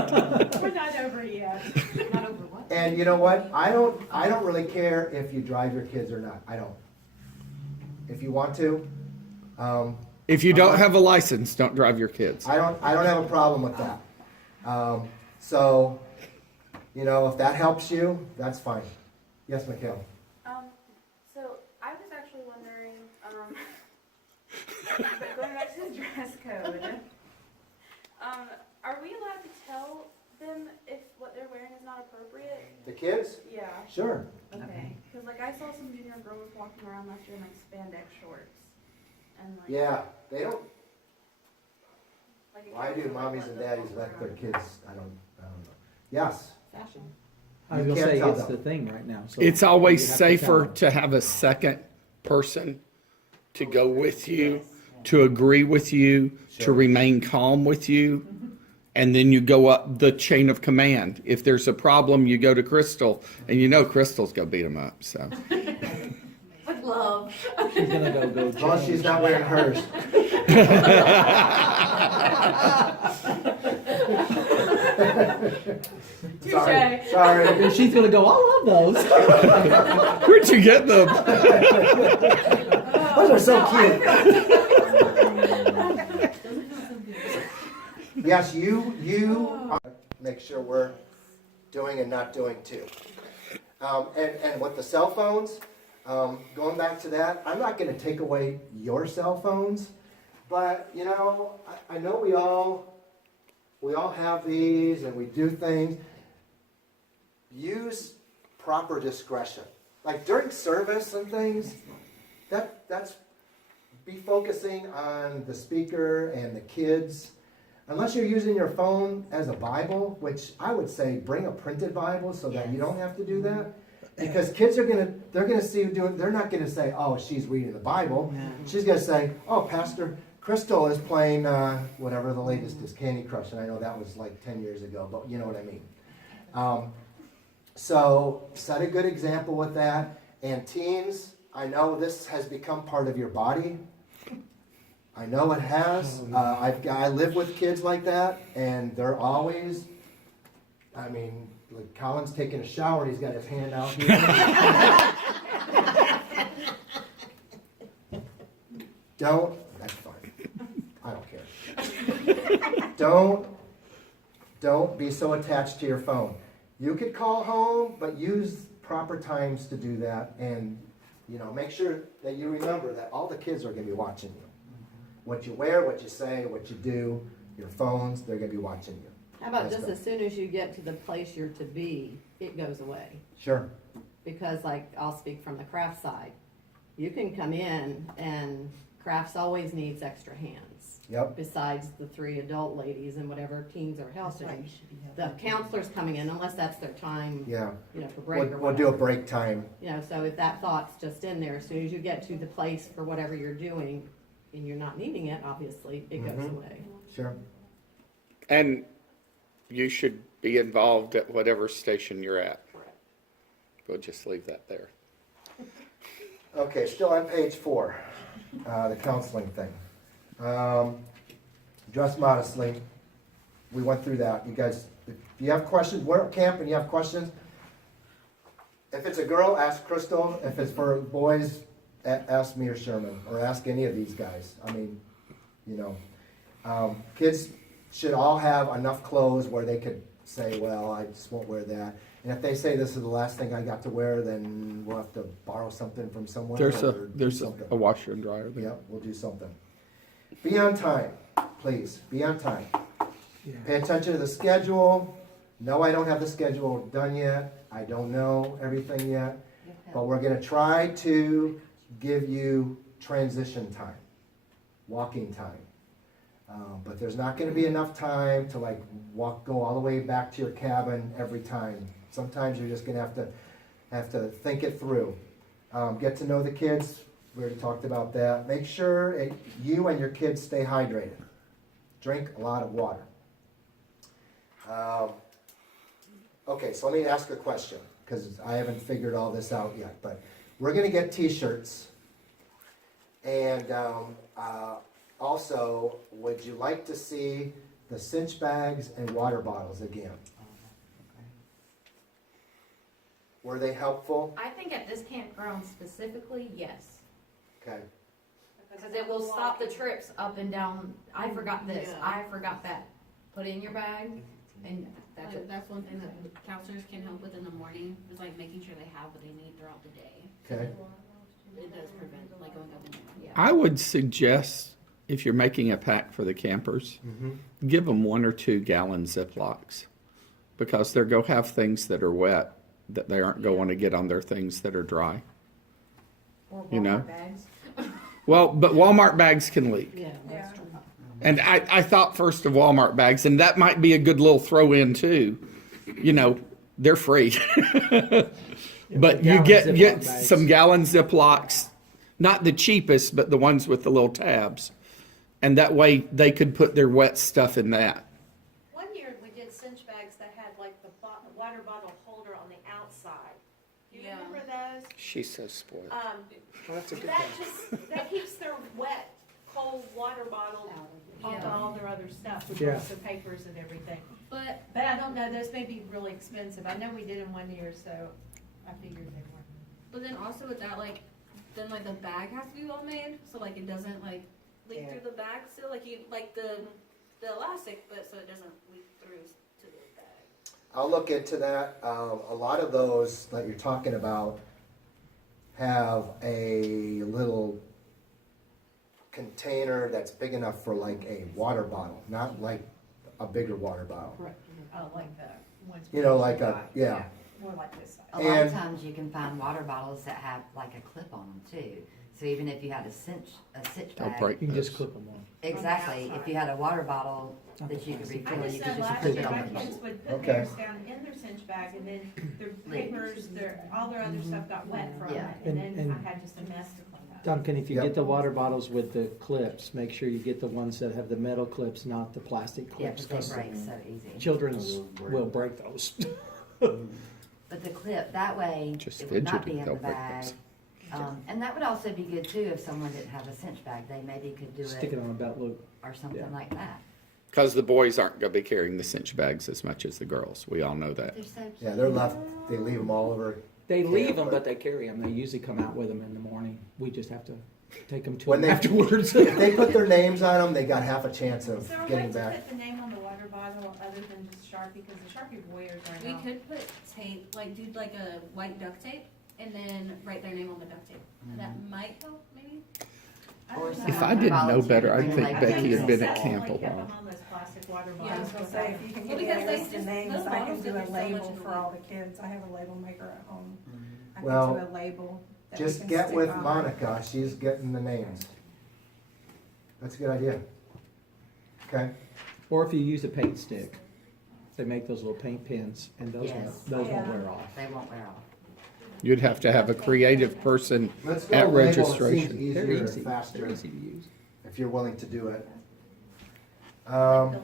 We're not over yet. Not over what? And you know what? I don't really care if you drive your kids or not. I don't. If you want to, If you don't have a license, don't drive your kids. I don't have a problem with that. So, you know, if that helps you, that's fine. Yes, Mikhail. So I was actually wondering, going back to the dress code, are we allowed to tell them if what they're wearing is not appropriate? The kids? Yeah. Sure. Okay. Because like I saw some junior girls walking around last year in like spandex shorts, and like Yeah, they don't. like it Why can't do really mommies let and them daddies walk let their around. kids? I don't know. Yes. Fashion. I was You gonna can't say, tell it's them. the thing right now. So It's you always have to tell safer them. to have a second person to go with you, to agree with you, to Sure. remain calm with you. And then you go up the chain of command. If there's a problem, you go to Crystal, and you know Crystal's gonna beat them up. So With love. She's gonna go As long as she's change. not wearing hers. Sorry. Sorry. And she's gonna go, I love those. where'd you get them? Those are so cute. Yes, you make sure we're doing and not doing too. And with the cell phones, going back to that, I'm not going to take away your cell phones, but you know, I know we all have these and we do things. Use proper discretion. Like during service and things, that's be focusing on the speaker and the kids. Unless you're using your phone as a Bible, which I would say bring a printed Bible so that you don't have to do that. Because kids they're gonna see you do it. They're not gonna say, "Oh, she's reading the Bible." She's gonna say, "Oh, Pastor Crystal is playing whatever the latest is, Candy Crush." And I know that was like 10 years ago, but you know what I mean. So set a good example with that. And teens, I know this has become part of your body. I know it has. I live with kids like that, and they're always, I mean, like Colin's taking a shower and he's got his hand out here. That's fine. I don't care. Don't be so attached to your phone. You could call home, but use proper times to do that, and you know, make sure that you remember that all the kids are going to be watching you. What you wear, what you say, what you do, your phones, they're going to be watching you. How about That's just good. as soon as you get to the place you're to be, it goes away? Sure. Because like, I'll speak from the craft side. You can come in and crafts always needs extra hands. Yep. Besides the 3 adult ladies and whatever teens are helping. The counselor's coming in, unless that's their time, Yeah. you know, for break or We'll whatever. do a break time. You know, so if that thought's just in there, as soon as you get to the place for whatever you're doing, and you're not needing it, obviously, it goes Mhm. away. Sure. And you should be involved at whatever station you're at. Correct. We'll just leave that there. Okay, still on page 4. the counseling thing. Dress modestly. We went through that. You guys, if you have questions, we're at camp and you have questions, if it's a girl, ask Crystal. If it's for boys, ask me or Sherman, or ask any of these guys. I mean, you know, kids should all have enough clothes where they could say, well, I just won't wear that. And if they say this is the last thing I got to wear, then we'll have to borrow something from somewhere. There's or do something. a washer and dryer there. Yeah, we'll do something. Be on time, please. Be on time. Yeah. Pay attention to the schedule. No, I don't have the schedule done yet. I don't know everything yet. But we're going to try to give you transition time, walking time. But there's not going to be enough time to like go all the way back to your cabin every time. Sometimes you're just going to have to think it through. Get to know the kids. We already talked about that. Make sure you and your kids stay hydrated. Drink a lot of water. Okay, so let me ask a question, because I haven't figured all this out yet. But we're going to get t-shirts. And also, would you like to see the cinch bags and water bottles again? Were they helpful? I think at this campground specifically, yes. Okay. Because it will stop the trips up and down. I forgot this, Yeah. I forgot that. Put it in your bag, and that's it. That's one thing that counselors can help with in the morning, is like making sure they have what they need throughout the day. Okay. It does prevent like going up and down. Yeah. I would suggest, if you're making a pack for the campers, give them 1 or 2 gallon Ziplocs, because they're going to have things that are wet that they aren't going to get on their things that are dry. Or You know? Walmart bags. Well, but Walmart bags can leak. Yeah, that's true. And I thought first of Walmart bags, and that might be a good little throw in too. You know, they're free. But you Gallon get Ziploc bags. some gallon Ziplocs, not the cheapest, but the ones with the little tabs. And that way they could put their wet stuff in that. One year we did cinch bags that had like the water bottle holder on the outside. Do you Yeah. remember those? She's so spoiled. That keeps their wet, cold water bottle onto Yeah. all their other stuff, with Yeah. books and papers and everything. But But I don't know, those may be really expensive. I know we did them one year, so I figured they were. But then also with that, like, then like the bag has to be well made, so like it doesn't like leak Yeah. through the bag still, like you, like the elastic, but so it doesn't leak through to the bag. I'll look into that. A lot of those that you're talking about have a little container that's big enough for like a water bottle, not like a bigger water bottle. Like the ones. You know, we like a, got. yeah. More like this size. A lot And- of times you can find water bottles that have like a clip on them too. So even if you had a cinch They'll bag, break You can those. just clip them on. exactly, if you had a water bottle that you could I refill, just you know could just last clip year it on my the kids would put Okay. theirs down in their cinch bag, and then their papers, all their other stuff got wet from it, Yeah. and And- then and- I had just a mess to clean up. Duncan, if you Yep. get the water bottles with the clips, make sure you get the ones that have the metal clips, not the plastic yeah, clips. because they 'cause break so easy. Children's will break those. But the clip, that way, Just it would not fidgeting, be in they'll the break bag. those. And that would also be good too, if someone didn't have a cinch bag, they maybe could do Stick it it on a belt loop. or something Yeah. like that. Because the boys aren't going to be carrying the cinch bags as much as the girls. We all know that. They're so cute. Yeah, they're left, they leave them all over. They leave them, but- but they carry them. They usually come out with them in the morning. We just have to take them to When them they- afterwards. If they put their names on them, they got half a chance of Is there a way getting to back. put the name on the water bottle other than just Sharpie, because the Sharpie wears right We now. could put tape, like do like a white duct tape, and then write their name on the duct tape. That might help, maybe. I Or don't know. If I didn't know Volunteer better, I'd to think bring Becky had been at Like camp a kept while. them on those plastic water Yeah, I bottles. was gonna say, if you can Well, give me because a they list of just- names, those I can bottles do a differ so much label in the for all the kids. I have a label maker at home. I Well, can do a label that we Just can get stick with on. Monica, she's getting the names. That's a good idea. Okay, Or if you use a paint stick, they make those little paint pens, and those Yes. those won't Yeah. wear off. They won't wear off. You'd have to have a creative person let's go at label, it seems registration. easier They're and easy. faster They're easy to use. if you're willing to do it.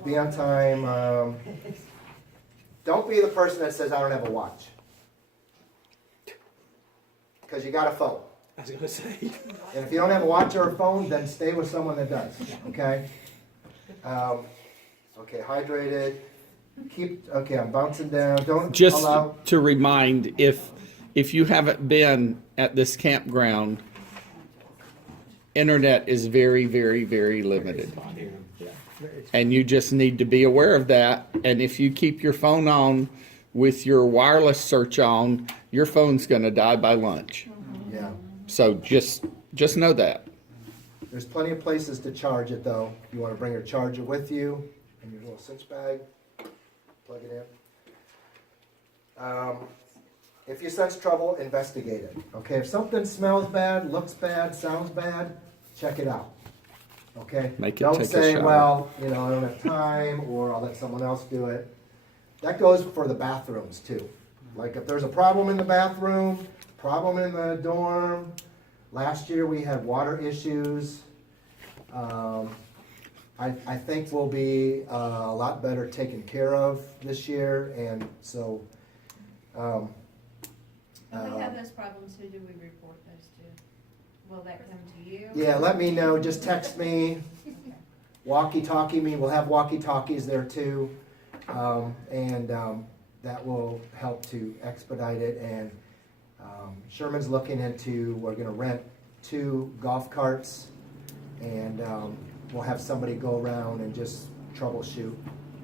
Be on time, don't be the person that says, I don't have a watch. Because you got a phone. I was gonna say. And if you don't have a watch or a phone, then stay with someone that does, okay? Okay, hydrated, okay, I'm bouncing down, don't Just allow, to remind, if you haven't been at this campground, internet is very, very, very limited. And you just need to be aware of that. And if you keep your phone on with your wireless search on, your phone's gonna die by lunch. yeah. So just know that. There's plenty of places to charge it though. You wanna bring your charger with you in your little cinch bag, plug it in. If you sense trouble, investigate it. Okay, if something smells bad, looks bad, sounds bad, check it out. Okay? Make it Don't take a say, shower. well, I don't have time, or I'll let someone else do it. That goes for the bathrooms too. Like if there's a problem in the bathroom, problem in the dorm. Last year we had water issues. I think we'll be a lot better taken care of this year, and so. When we have those problems, who do we report those to? Will that come to you? Yeah, let me know. Just text me. Walkie-talkie me. We'll have walkie-talkies there too, and that will help to expedite it. And Sherman's looking into. We're going to rent 2 golf carts, and we'll have somebody go around and just troubleshoot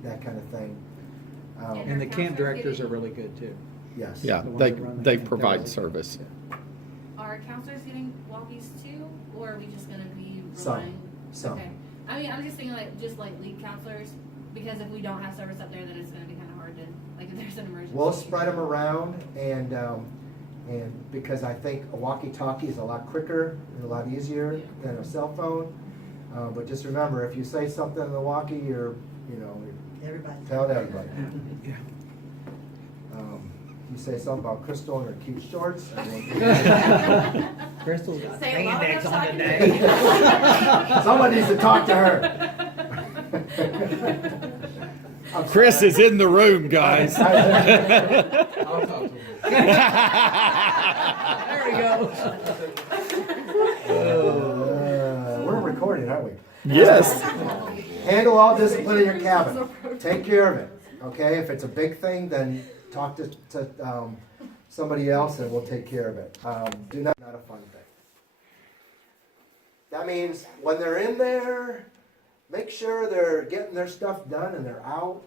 that kind of thing. And the camp directors are really good too. Yes. Yeah, The ones they, that run the they camp, provide they're service. Are counselors getting walkies too, or are we just gonna be Some. relying? Some. Okay. I mean, I'm just thinking just lead counselors, because if we don't have service up there, then it's gonna be kinda hard to, like, if there's an emergency. We'll spread them around, and because I think a walkie-talkie is a lot quicker and a lot easier than a cell phone. But just remember, if you say something in the walkie, you're telling everybody. Yeah. You say something about Crystal and her cute shorts. Crystal's got Say a lot of spandex on talking today. Someone needs to talk to her. I'm Chris sorry. is in the room, guys. I'll talk to him. There we go. We're recording, aren't we? Yes. Handle all discipline in your cabin. Take care of it. Okay, if it's a big thing, then talk to somebody else and we'll take care of it. Not a fun thing. That means when they're in there, make sure they're getting their stuff done and they're out.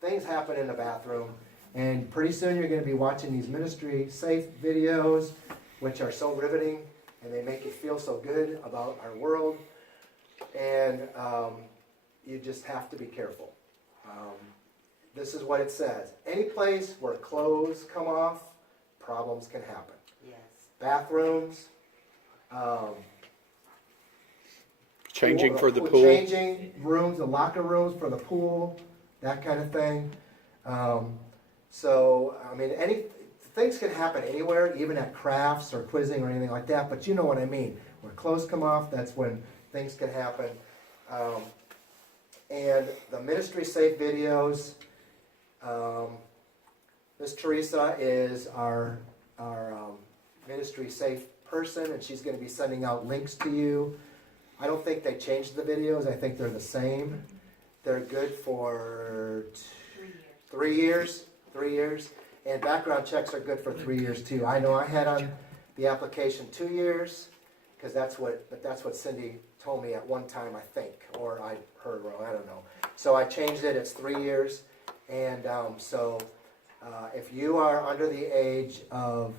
Things happen in the bathroom, and pretty soon you're going to be watching these ministry safe videos, which are so riveting and they make you feel so good about our world. And you just have to be careful. This is what it says. Any place where clothes come off, problems can happen. Yes. Bathrooms, Changing for the pool. Changing rooms, the locker rooms for the pool, that kind of thing. Things can happen anywhere, even at crafts or quizzing or anything like that, but you know what I mean. Where clothes come off, that's when things can happen. And the ministry safe videos, Miss Teresa is our ministry safe person, and she's going to be sending out links to you. I don't think they changed the videos. I think they're the same. They're good for 3 years. 3 years. And background checks are good for 3 years too. I know I had on the application 2 years, because that's what Cindy told me at one time, I think, or I heard wrong, I don't know. So I changed it, it's 3 years. And if you are under the age of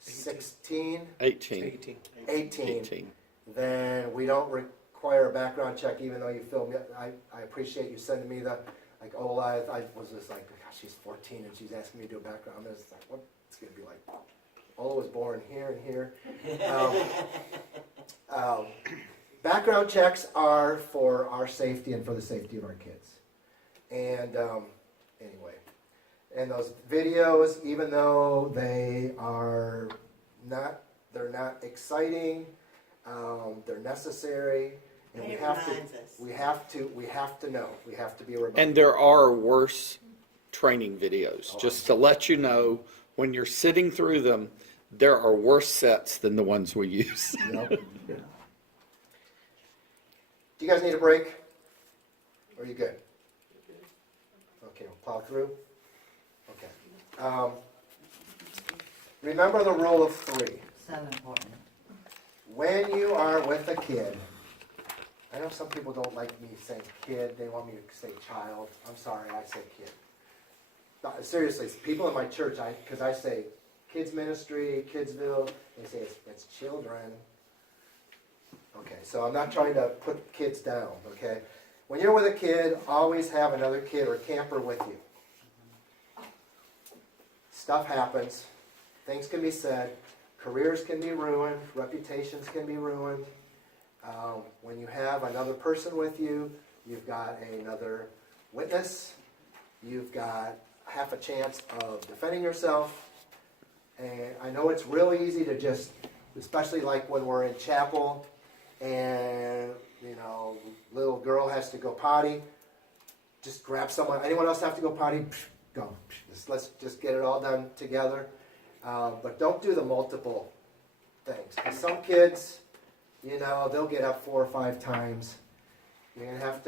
16, 18. 18, then we don't require a background check, even though you filled me. I appreciate you sending me the, like, Ola, I was just like, gosh, she's 14 and she's asking me to do a background. I was like, what? It's going to be like, Ola was born here and here. Background checks are for our safety and for the safety of our kids. And anyway, and those videos, even though they are they're not exciting, they're necessary, and we have to know, we have to be reminded. And there are worse training videos, just to let you know, when you're sitting through them, there are worse sets than the ones we use. Yep. Do you guys need a break? Or are you good? Okay, we'll plow through. Okay. Remember the rule of 3. So important. When you are with a kid, I know some people don't like me saying kid, they want me to say child. I'm sorry, I say kid. No, seriously, people in my church, because I say kids ministry, Kidsville, they say it's children. Okay, so I'm not trying to put kids down, okay? When you're with a kid, always have another kid or camper with you. Stuff happens, things can be said, careers can be ruined, reputations can be ruined. When you have another person with you, you've got another witness, you've got half a chance of defending yourself. And I know it's really easy to just, especially like when we're in chapel and, little girl has to go potty, just grab someone. Anyone else have to go potty? Go. Let's just get it all done together. But don't do the multiple things. 'Cause some kids, they'll get up 4 or 5 times. You're gonna have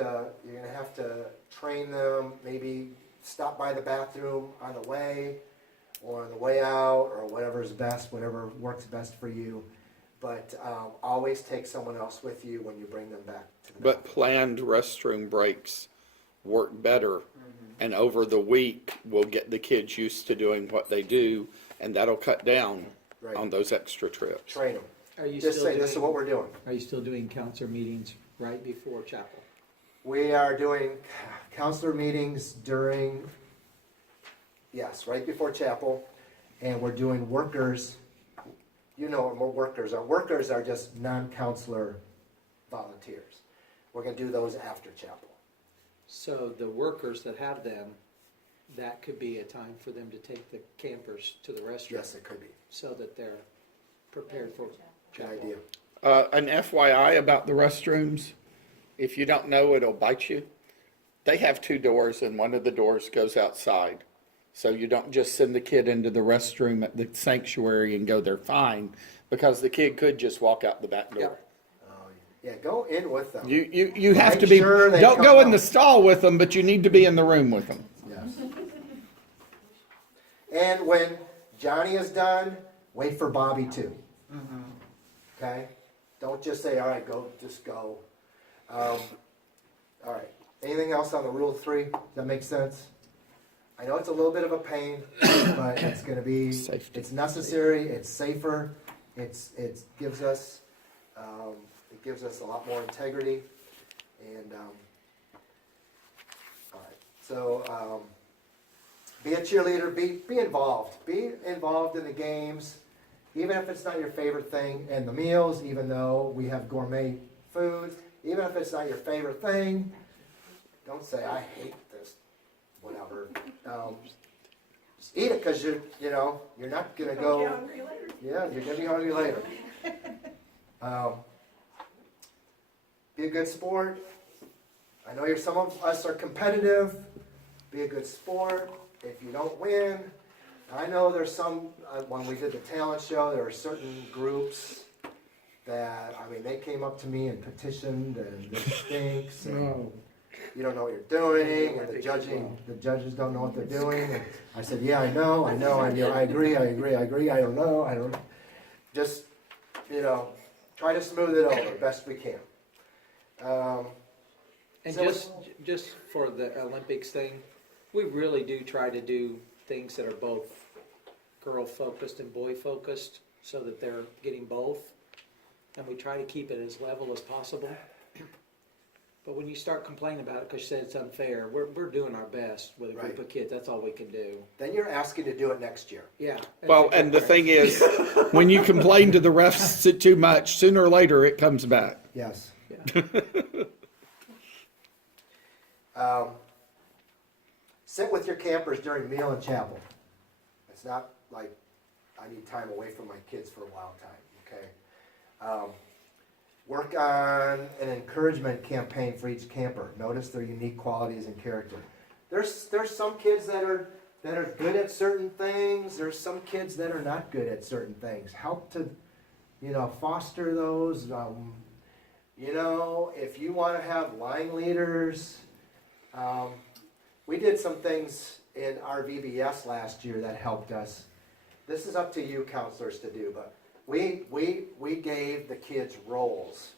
to train them. Maybe stop by the bathroom on the way, or on the way out, or whatever's best, whatever works best for you. But always take someone else with you when you bring them back to the But planned restroom breaks work better. And over the week, we'll get the kids used to doing what they do, and that'll cut down Right. on those extra trips. Train them. Are you Just still say, this is what we're doing. Are you still doing counselor meetings right before chapel? We are doing counselor meetings right before chapel, and we're doing workers. We're workers. Our workers are just non-counselor volunteers. We're going to do those after chapel. So the workers that have them, that could be a time for them to take the campers to the restroom. Yes, it could be. So that they're prepared for Good chapel. idea. An FYI about the restrooms, if you don't know, it'll bite you. They have 2 doors, and one of the doors goes outside. So you don't just send the kid into the restroom at the sanctuary and go there fine, because the kid could just walk out the back door. Yep. Yeah, go in with them. You have Make to be, sure they don't come go in out. the stall with them, but you need to be in the room with them. Yes. And when Johnny is done, wait for Bobby too. Okay? Don't just say, all right, go, just go. All right. Anything else on the rule of 3? Does that make sense? I know it's a little bit of a pain, but it's going to be, Safety. it's necessary, it's safer, it gives us a lot more integrity. And, all right. So, be a cheerleader, be involved. Be involved in the games, even if it's not your favorite thing, and the meals, even though we have gourmet foods, even if it's not your favorite thing, don't say, I hate this, whatever. Just eat it, because you're not going to go. Get hungry later. Yeah, you're going to be hungry later. Be a good sport. I know some of us are competitive. Be a good sport. If you don't win, I know there's some, when we did the talent show, there were certain groups that, they came up to me and petitioned, and this stinks, and you don't know what you're doing, and the judges don't know what they're doing. And I said, yeah, I know, I agree, I don't know, just, try to smooth it over best we can. And So just for the Olympics thing, we really do try to do things that are both girl-focused and boy-focused, so that they're getting both. And we try to keep it as level as possible. But when you start complaining about it because you said it's unfair, we're doing our best with a group Right. of kids. That's all we can do. Then you're asking to do it next year. Yeah. Well, and the thing is, when you complain to the refs too much, sooner or later it comes back. Yes. Yeah. Sit with your campers during meal and chapel. It's not like I need time away from my kids for a while time, okay? Work on an encouragement campaign for each camper. Notice their unique qualities and character. There's some kids that are that are good at certain things. There's some kids that are not good at certain things. Help to, foster those. If you want to have line leaders, we did some things in our VBS last year that helped us. This is up to you counselors to do, but we gave the kids roles,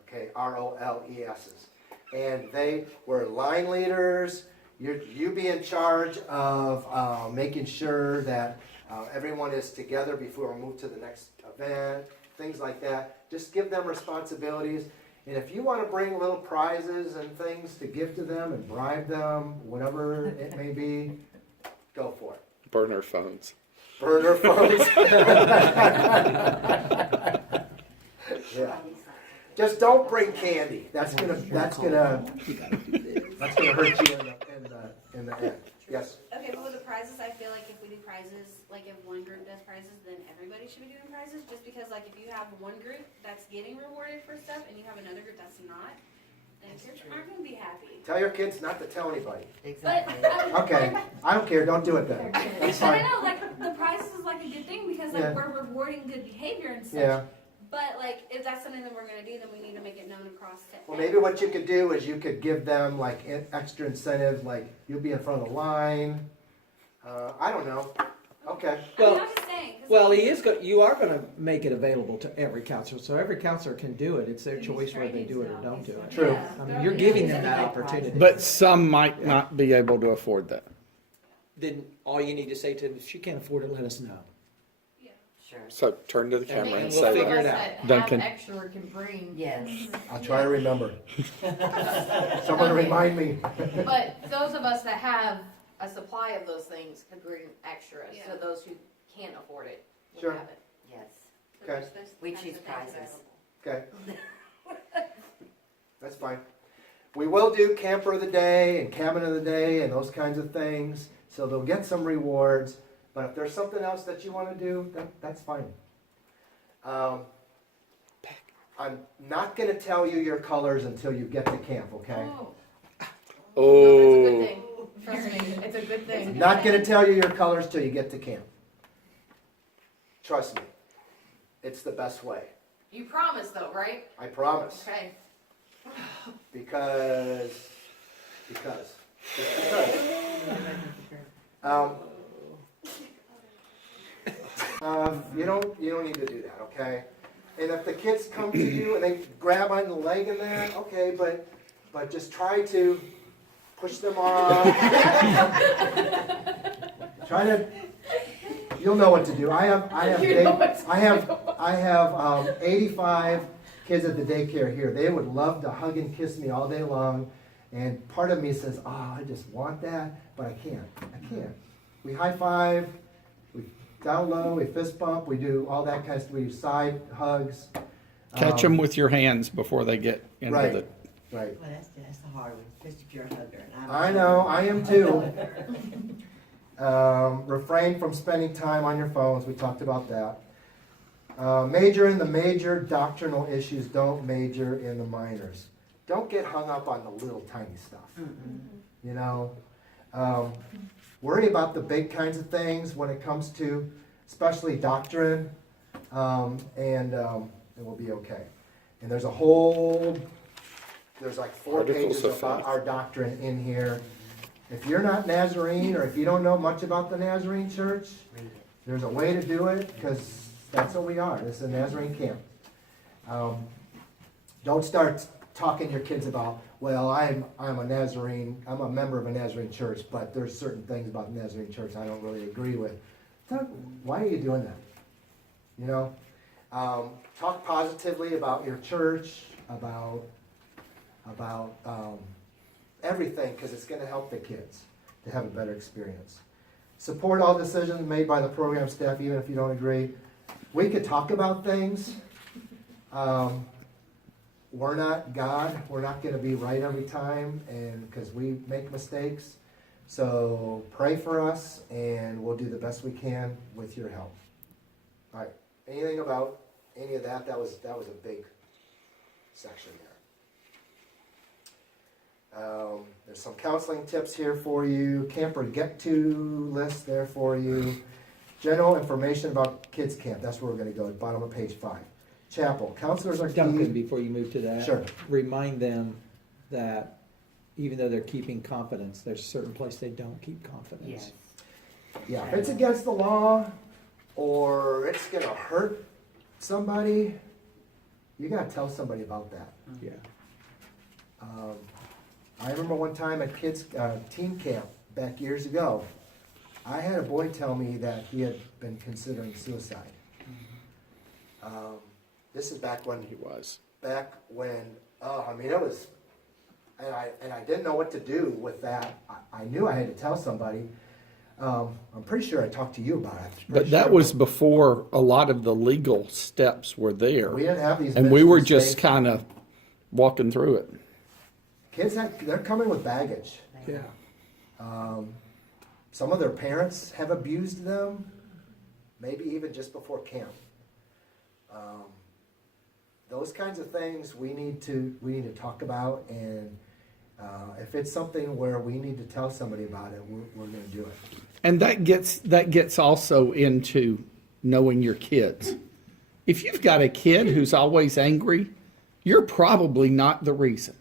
okay, ROLESs. And they were line leaders. You be in charge of making sure that everyone is together before we move to the next event, things like that. Just give them responsibilities. And if you want to bring little prizes and things to give to them and bribe them, whatever it may be, go for it. Burner phones. Burner phones. Yeah. Just don't bring candy. That's gonna hurt you in the end. Yes. Okay, but with the prizes, I feel like if we do prizes, like if one group does prizes, then everybody should be doing prizes. Just because, like, if you have one group that's getting rewarded for stuff and you have another group that's not, then kids aren't gonna be happy. Tell your kids not to tell anybody. Exactly. Okay, I don't care. Don't do it then. That's But I fine. know, like, the prizes is like a good thing because, like, Yeah. we're rewarding good behavior and such. Yeah. But, like, if that's something that we're gonna do, then we need to make it known across to Well, maybe what you could do is you could give them like extra incentive, like you'll be in front of the line. I don't know. Okay. I mean, I'm just saying. 'Cause Well, you are going to make it available to every counselor, so every counselor can do it. It's their choice whether they do it or don't do it. True. Yeah. I mean, you're giving them that opportunity. But some might not be able to afford that. Then all you need to say to them, if she can't afford it, let us know. Sure. So turn to the camera And and we'll say, figure it out. Duncan. Extra can bring. Yes. I'll try to remember. Someone remind me. But those of us that have a supply of those things could bring extras, Yeah. so those who can't afford it will Sure. have it. Yes. So Okay. there's those We kinds choose of things prizes. available. Okay. That's fine. We will do camper of the day and cabin of the day and those kinds of things. So they'll get some rewards. But if there's something else that you want to do, that's fine. I'm not going to tell you your colors until you get to camp, okay? Oh, it's a good oh, thing. Trust me, it's a good thing. Not going to tell you your colors till you get to camp. Trust me. It's the best way. You promise though, right? I promise. Okay. Because. You don't need to do that, okay? And if the kids come to you and they grab on the leg and that, okay, but just try to push them off. Try to. You'll know what to do. I have 85 kids at the daycare here. They would love to hug and kiss me all day long, and part of me says, "Oh, I just want that, but I can't. We high five. Down low, we fist bump, we do all that kind of stuff, we do side hugs. Catch them with your hands before they get into Right. the. Right. Well, that's the hard one, especially if you're a hugger. And I know, I am too. Refrain from spending time on your phones, we talked about that. Major in the major doctrinal issues, don't major in the minors. Don't get hung up on the little tiny stuff. You know? Worry about the big kinds of things when it comes to, especially doctrine, and it will be okay. And there's like 4 Articles pages of about faith. our doctrine in here. If you're not Nazarene, or if you don't know much about the Nazarene church, there's a way to do it, because that's what we are. This is a Nazarene camp. Don't start talking to your kids about, well, I'm a Nazarene, I'm a member of a Nazarene church, but there's certain things about the Nazarene church I don't really agree with. Why are you doing that? You know? Talk positively about your church, about everything, because it's going to help the kids to have a better experience. Support all decisions made by the program staff, even if you don't agree. We could talk about things. We're not God. We're not going to be right every time, and because we make mistakes. So pray for us, and we'll do the best we can with your help. All right. Anything about any of that? That was a big section there. There's some counseling tips here for you, camper get-to list there for you. General information about kids camp, that's where we're gonna go, bottom of page 5. Chapel, counselors are Duncan, key. before you move to that. Sure. Remind them that even though they're keeping confidence, there's a certain place they don't keep confidence. Yes. Yeah, if it's against the law, or it's gonna hurt somebody, you gotta tell somebody about that. Yeah. I remember one time at kids, teen camp back years ago, I had a boy tell me that he had been considering suicide. This is back when He was. I mean, it was, and I didn't know what to do with that. I knew I had to tell somebody. I'm pretty sure I talked to you about it. But that was before a lot of the legal steps were there. We didn't have these. And we were ministry just stations. kind of walking through it. Kids they're coming with baggage. Yeah. Some of their parents have abused them, maybe even just before camp. Those kinds of things we need to talk about, and if it's something where we need to tell somebody about it, we're going to do it. And that gets also into knowing your kids. If you've got a kid who's always angry, you're probably not the reason.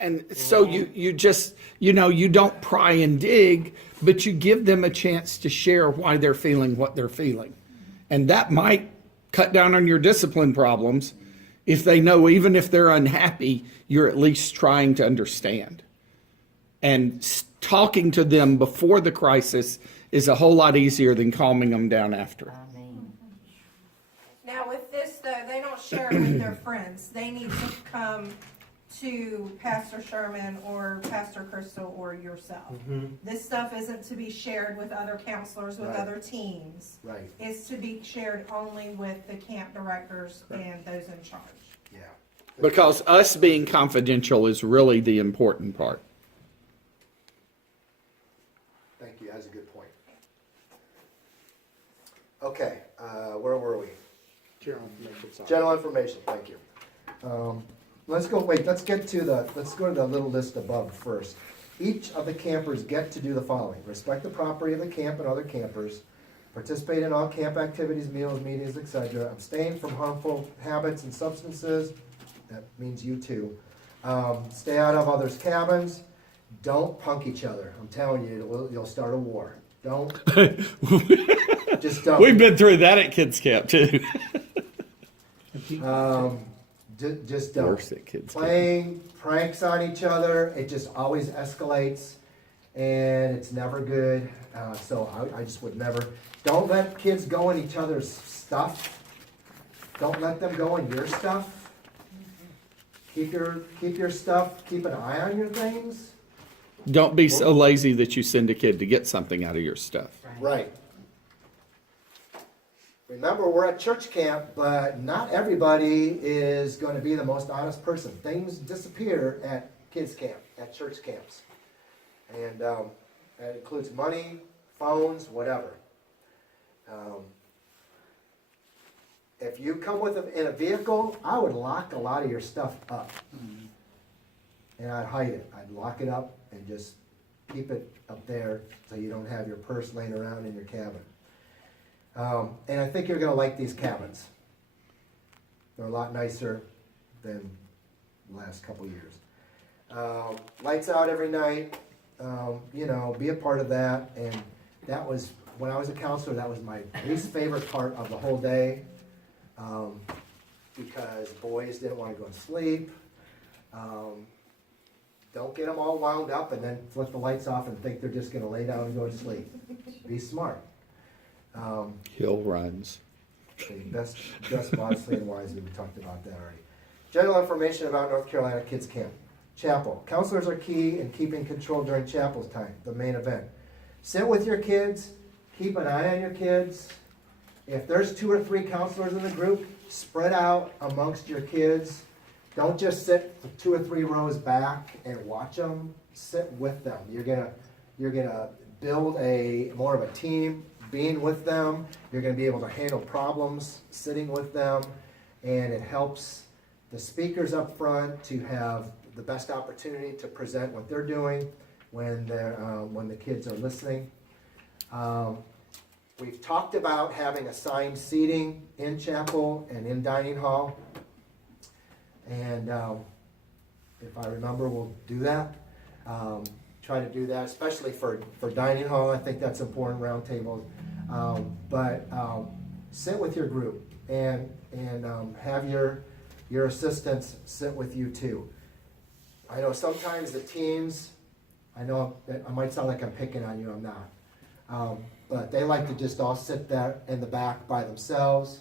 And so you just, you don't pry and dig, but you give them a chance to share why they're feeling what they're feeling. And that might cut down on your discipline problems if they know, even if they're unhappy, you're at least trying to understand. And talking to them before the crisis is a whole lot easier than calming them down after. Now with this though, they don't share it with their friends. They need to come to Pastor Sherman or Pastor Crystal or yourself. This stuff isn't to be shared with other counselors, with Right. other teams. Right. It's to be shared only with the camp directors and those in charge. Yeah. Because us being confidential is really the important part. Thank you. That's a good point. Okay, where were we? General information side. General information. Thank you. Let's go to the little list above first. Each of the campers get to do the following: respect the property of the camp and other campers, participate in all camp activities, meals, meetings, etc., abstain from harmful habits and substances. That means you too. Stay out of others' cabins. Don't punk each other. I'm telling you, you'll start a war. Don't. Just don't. We've been through that at kids camp too. Just don't. Worse at kids camp. Playing pranks on each other, it just always escalates, and it's never good. So I just would never. Don't let kids go in each other's stuff. Don't let them go in your stuff. Keep your stuff. Keep an eye on your things. Don't be so lazy that you send a kid to get something out of your stuff. Right. Remember, we're at church camp, but not everybody is going to be the most honest person. Things disappear at kids camp, at church camps. And that includes money, phones, whatever. If you come in a vehicle, I would lock a lot of your stuff up. And I'd hide it. I'd lock it up and just keep it up there so you don't have your purse laying around in your cabin. And I think you're going to like these cabins. They're a lot nicer than the last couple years. Lights out every night. Be a part of that. And that was, when I was a counselor, that was my least favorite part of the whole day. Because boys didn't want to go to sleep. Don't get them all wound up and then flip the lights off and think they're just going to lay down and go to sleep. Be smart. Hill runs. Best modestly and wisely. We talked about that already. General information about North Carolina Kids Camp. Chapel. Counselors are key in keeping control during chapel's time, the main event. Sit with your kids. Keep an eye on your kids. If there's 2 or 3 counselors in the group, spread out amongst your kids. Don't just sit 2 or 3 rows back and watch them. Sit with them. You're gonna build more of a team. Being with them, you're going to be able to handle problems sitting with them, and it helps the speakers up front to have the best opportunity to present what they're doing when the kids are listening. We've talked about having assigned seating in chapel and in dining hall. And if I remember, we'll do that. Try to do that, especially for dining hall. I think that's important, round tables. But sit with your group and have your assistants sit with you too. I know sometimes the teams, I know that I might sound like I'm picking on you, I'm not. But they like to just all sit there in the back by themselves.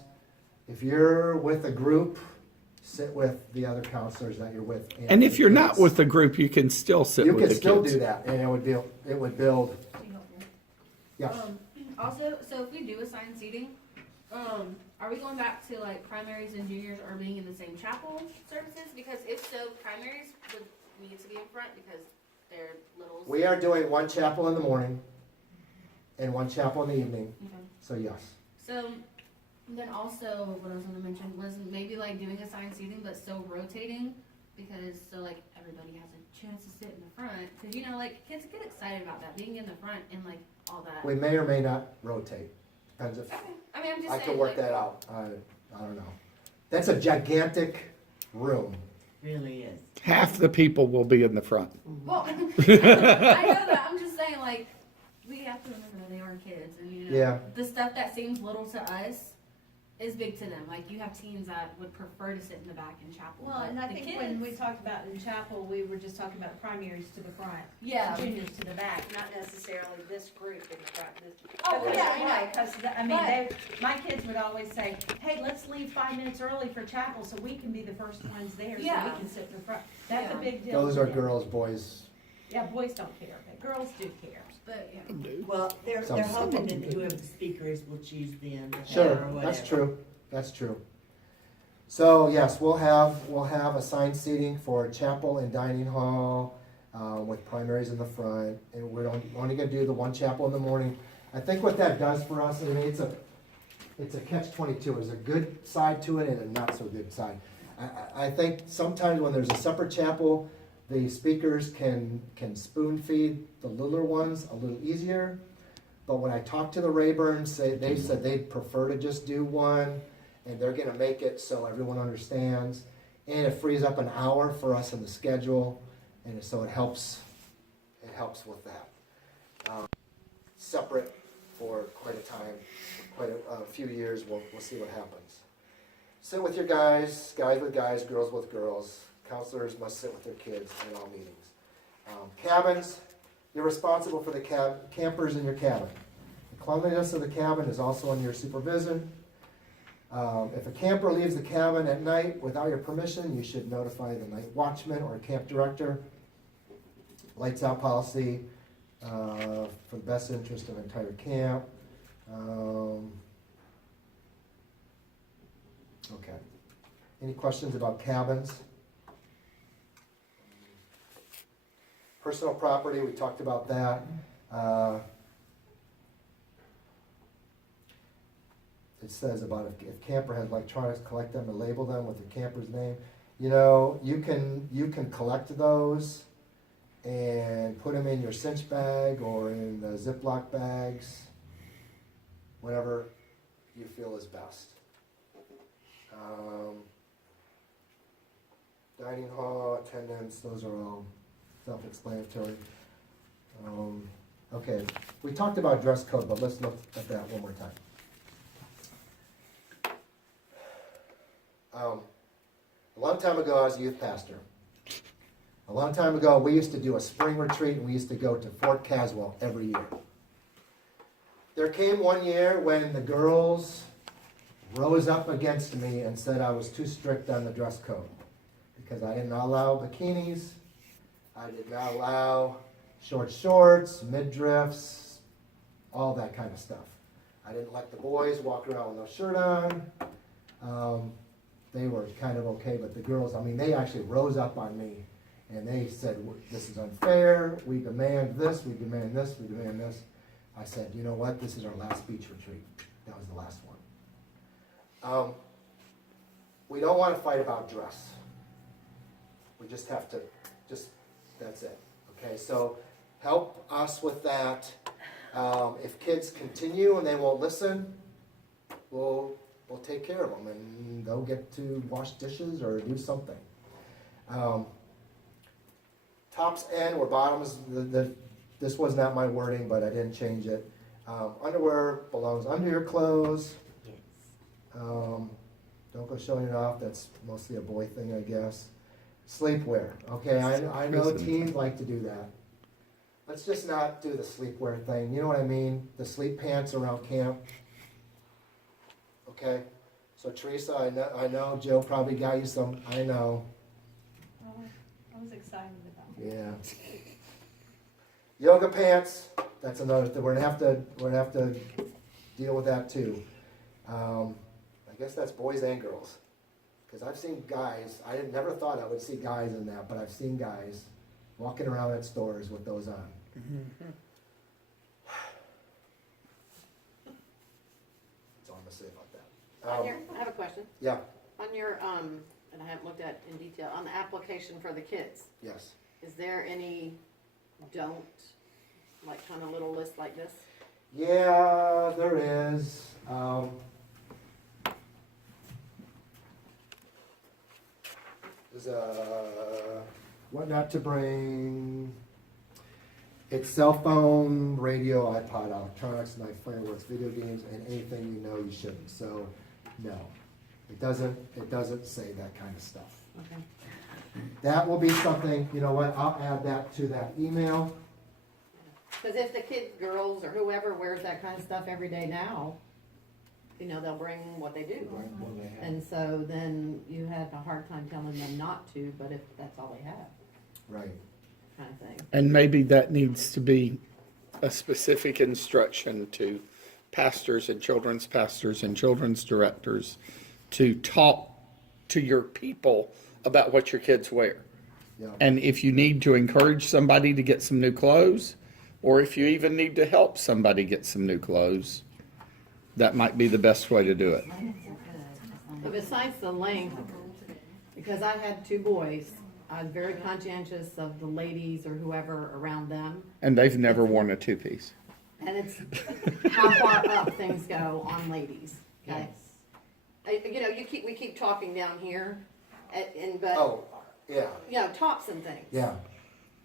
If you're with a group, sit with the other counselors that you're with. And if you're not with the group, you can still sit with the kids. You can still do that, and it would build. Yes. Also, so if we do assign seating, are we going back to like primaries and juniors are being in the same chapel services? Because if so, primaries would need to be in front because they're littles. We are doing one chapel in the morning and one chapel in the evening. Okay. So yes. So then also what I was going to mention was maybe like doing assigned seating but still rotating because so like everybody has a chance to sit in the front because you know like kids get excited about that being in the front and like all that. We may or may not rotate. Depends if I mean, I'm just I saying, can work like, that out. I don't know. That's a gigantic room. Really is. Half the people will be in the front. Well, I know that. I'm just saying, like, we have to remember that they are kids, and you know, Yeah. the stuff that seems little to us is big to them. Like, you have teens that would prefer to sit in the back in chapel. Well, but and I the think kids, when we talked about in chapel, we were just talking about primaries to the front. Yeah. Juniors to the back, not necessarily this group in the front. Oh, But yeah, that's I know. right, 'cause I mean, my kids would always say, hey, let's leave 5 minutes early for chapel so we can be the first ones there, so Yeah. we can sit in the front. That's a Yeah. big deal. Those to are them. girls, boys. Yeah, boys don't care, but girls do care. but yeah. Well, they're Some hoping people that do. whoever the speaker is will choose them. to have Sure, or that's whatever. true. That's true. So yes, we'll have assigned seating for chapel and dining hall with primaries in the front, and we're only going to do the one chapel in the morning. I think what that does for us, I mean, it's a catch-22. There's a good side to it and a not so good side. I think sometimes when there's a separate chapel, the speakers can spoon feed the littler ones a little easier. But when I talked to the Rayburns, they said they'd prefer to just do one, and they're going to make it so everyone understands. And it frees up an hour for us in the schedule, and so it helps with that. Separate for quite a time, quite a few years. We'll see what happens. Sit with your guys with guys, girls with girls. Counselors must sit with their kids in all meetings. Cabins, you're responsible for the campers in your cabin. The cleanliness of the cabin is also under your supervision. If a camper leaves the cabin at night without your permission, you should notify the night watchman or camp director. Lights out policy for the best interest of entire camp. Okay. Any questions about cabins? Personal property, we talked about that. It says about if camper has electronics, collect them and label them with the camper's name. You know, you can collect those and put them in your cinch bag or in the Ziploc bags, whatever you feel is best. Dining hall, attendance, those are all self-explanatory. Okay, we talked about dress code, but let's look at that one more time. A long time ago, I was a youth pastor. A long time ago, we used to do a spring retreat, and we used to go to Fort Caswell every year. There came one year when the girls rose up against me and said I was too strict on the dress code because I did not allow bikinis, I did not allow short shorts, midriffs, all that kind of stuff. I didn't let the boys walk around with no shirt on. They were kind of okay, but the girls, I mean, they actually rose up on me and they said, this is unfair, we demand this, we demand this, we demand this. I said, you know what, this is our last beach retreat. That was the last one. We don't want to fight about dress. We just have to, that's it. Okay, so help us with that. If kids continue and they won't listen, we'll take care of them and they'll get to wash dishes or do something. Tops end or bottoms, this was not my wording, but I didn't change it. Underwear belongs under your clothes. Don't go showing it off. That's mostly a boy thing, I guess. Sleepwear. Okay, I know teens like to do that. Let's just not do the sleepwear thing. You know what I mean? The sleep pants around camp. Okay? So Teresa, I know Jill probably got you some. I know. I was excited about it. Yeah. Yoga pants. That's another thing. We're gonna have to deal with that too. I guess that's boys and girls. Because I've seen guys. I never thought I would see guys in that, but I've seen guys walking around at stores with those on. That's all I'm gonna say about that. I have a question. Yeah. On your, and I haven't looked at in detail, on the application for the kids, Yes. is there any don't, like kind of little list like this? Yeah, there is. There's what not to bring. It's cell phone, radio, iPod, electronics, knife, fireworks, video games, and anything you know you shouldn't. So, no, it doesn't say that kind of stuff. Okay. That will be something. You know what? I'll add that to that email. Because if the kids, girls, or whoever wears that kind of stuff every day now, you know, they'll bring what they do. And so then you have a hard time telling them not to, but if that's all they have, Right. kind of thing. And maybe that needs to be a specific instruction to pastors and children's directors to talk to your people about what your kids wear. Yeah. And if you need to encourage somebody to get some new clothes, or if you even need to help somebody get some new clothes, that might be the best way to do it. But besides the length, because I had two boys, I was very conscientious of the ladies or whoever around them. And they've never worn a two-piece. And it's how far up things go on ladies, okay? You know, we keep talking down here, but, Oh, yeah. you know, tops and things. Yeah.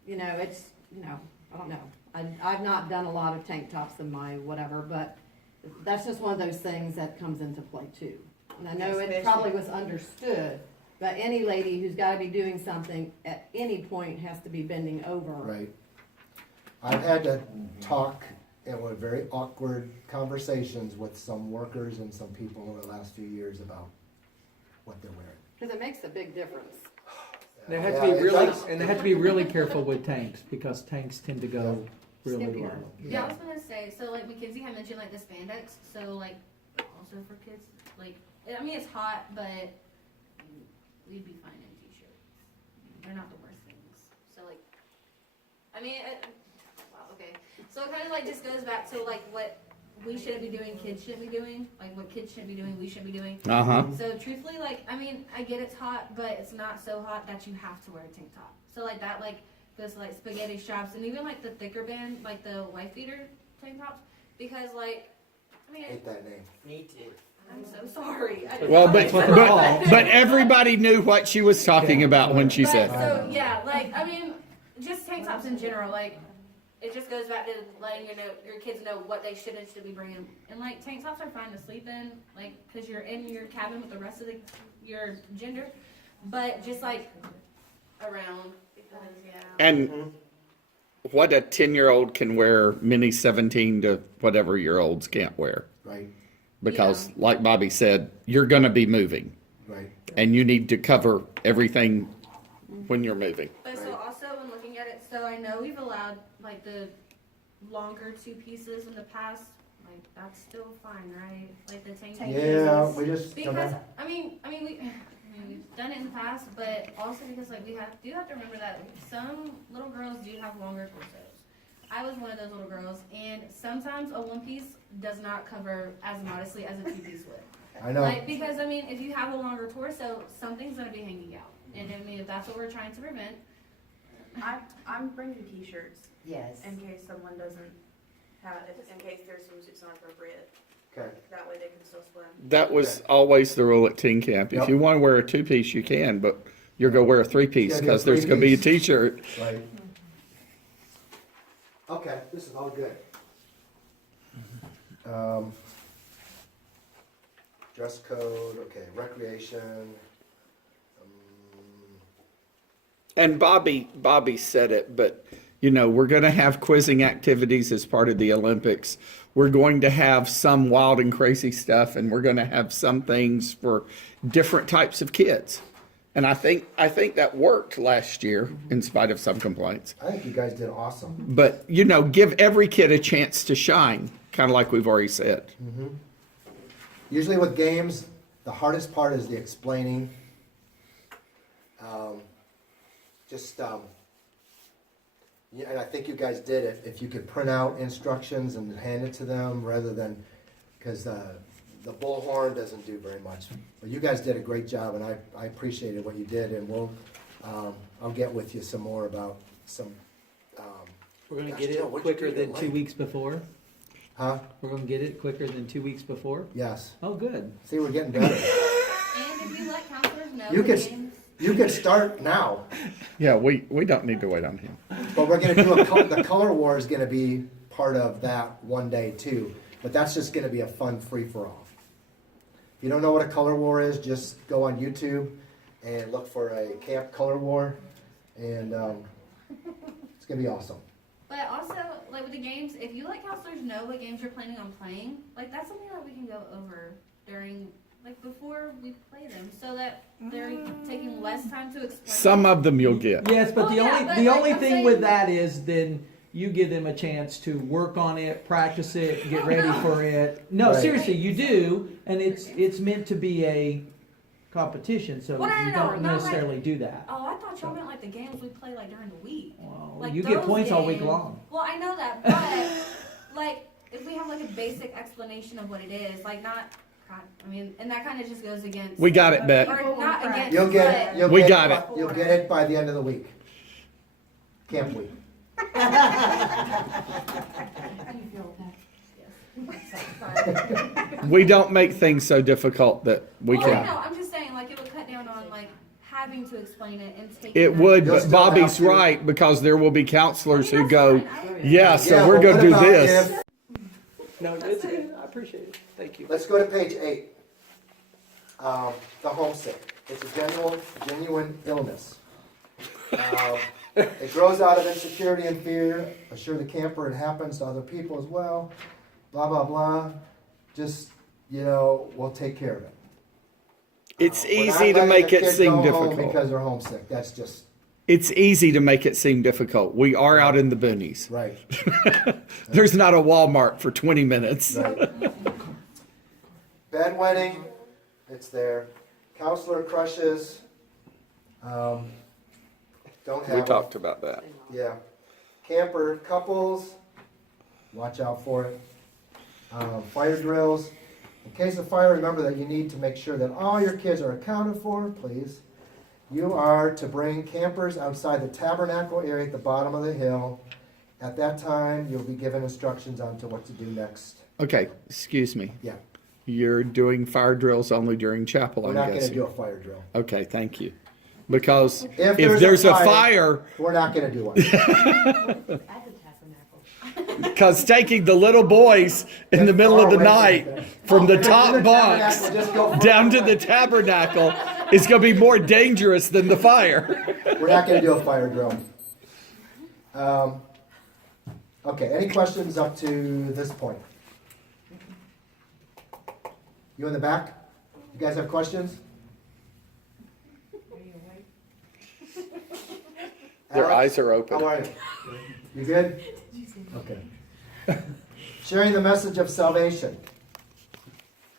You know, it's, you know, I don't know. I've not done a lot of tank tops in my whatever, but that's just one of those things that comes into play too. And I know it probably was understood, but any lady who's gotta be doing something at any point has to be bending over. Right. I've had to talk and with very awkward conversations with some workers and some people over the last few years about what they're wearing. Cause it makes a big difference. They have to Yeah, be it really, does. and they have to be really careful with tanks because tanks tend to go really low. Skippier. Yeah, I was gonna say, so like Mackenzie had mentioned like the spandex, so like also for kids, like, I mean, it's hot, but we'd be fine in t-shirts. They're not the worst things. So like, I mean, wow, okay. So it kind of like just goes back to like what we shouldn't be doing, kids shouldn't be doing, like what kids shouldn't be doing, we shouldn't be doing. Uh-huh. So truthfully, like, I mean, I get it's hot, but it's not so hot that you have to wear a tank top. So like that, like, goes to like spaghetti straps and even like the thicker band, like the wife beater tank tops, because like, I mean, Hate that name. Me too. I'm so sorry. Well, but everybody knew what she was talking about when she But, said. so yeah, like, I mean, just tank tops in general, like, it just goes back to letting your kids know what they should and should be bringing. And like, tank tops are fine to sleep in, like, cause you're in your cabin with the rest of your gender, but just like around, because yeah. And what a 10-year-old can wear, many 17 to whatever year olds can't wear. Right. Because, like Bobby said, you're going to be moving. Right. And you need to cover everything when you're moving. But so also when looking at it, so I know we've allowed like the longer two pieces in the past. Like that's still fine, right? Like the tank Yeah, pieces. we just Because I mean we've done it in the past, but also because like we do have to remember that some little girls do have longer torsos. I was one of those little girls, and sometimes a one piece does not cover as modestly as a two piece would. I know. Like, because I mean, if you have a longer torso, something's gonna be hanging out. And I mean, if that's what we're trying to prevent, I'm bringing t-shirts Yes. in case someone doesn't have, in case their swimsuit's not appropriate. Okay. That way they can still swim. That was always the rule at teen camp. If Yep. you want to wear a two-piece, you can, but you're going to wear a three-piece It's gotta be a because there's going to be a three-piece. t-shirt. Right. Okay, this is all good. Dress code, okay, recreation. And Bobby said it, but you know, we're going to have quizzing activities as part of the Olympics. We're going to have some wild and crazy stuff, and we're going to have some things for different types of kids. And I think that worked last year, in spite of some complaints. I think you guys did awesome. But you know, give every kid a chance to shine, kind of like we've already said. Usually with games, the hardest part is the explaining. Yeah, and I think you guys did it. If you could print out instructions and hand it to them rather than, because the bullhorn doesn't do very much. But you guys did a great job, and I appreciated what you did, and I'll get with you some more about some. We're gonna Gosh, get Jill, it what'd you quicker do than to 2 your weeks before? Huh? We're gonna get it quicker than 2 weeks before? Yes. Oh, good. See, we're getting better. and if you let counselors know You the could- games, You can start now, Yeah, we don't need to wait on him. but we're gonna do the color war is gonna be part of that one day too. But that's just gonna be a fun free for all. If you don't know what a color war is, just go on YouTube and look for a camp color war, and it's gonna be awesome. but also like with the games, if you let counselors know what games you're planning on playing, like that's something that we can go over during, like before we play them, so that they're taking less time to explain. Some of them you'll get. Yes, but Oh, the yeah, only but, the like, only I'm thing saying- with that is then you give them a chance to work on it, practice it, get ready for it. No, Right. seriously, you do, and it's meant to be a competition, so Well, no, you no, don't not necessarily do that. Oh, I thought y'all meant like the games we play like during the week. Well, Like you get those points all week games. long. Well, I know that, but like if we have like a basic explanation of what it is, like not, God, I mean, and that kind of just goes against. We got it, Beck. Or not against. You'll get but- We got it. You'll get it by the end of the week. Camp week. We don't make things so difficult that we Well, I can. know. I'm just saying, like it would cut down on like having to explain it and take. It would, You'll but still Bobby's have to. right, because there will be counselors who That's go, fine. I- yeah, so Yeah, we're but going what to do about this. if- No, it's good. I appreciate it. Thank you. Let's go to page 8. The homesick. It's a genuine illness. It grows out of insecurity and fear. Assure the camper it happens to other people as well. Blah, blah, blah. Just, we'll take care of it. It's We're not easy to letting make the it kids seem go home difficult. because they're homesick. That's just, It's easy to make it seem difficult. We are out in the boonies. right. There's not a Walmart for 20 minutes. Right. Bedwetting, it's there. Counselor crushes, don't have We them. talked about that. Yeah. Camper couples, watch out for it. Fire drills. In case of fire, remember that you need to make sure that all your kids are accounted for, please. You are to bring campers outside the tabernacle area at the bottom of the hill. At that time, you'll be given instructions on to what to do next. Okay, excuse me. Yeah. You're doing fire drills only during chapel, We're I'm not going to guessing. do a fire drill. Okay, thank you. Because If if there's a fire, we're not going to do one. because taking the little boys in the middle of the night from the top bunks down to the tabernacle is going to be more dangerous than the fire. We're not going to do a fire drill. Okay, any questions up to this point? You in the back? You guys have questions? Their Alex, eyes are open. How are you? You good? Okay. Sharing the message of salvation.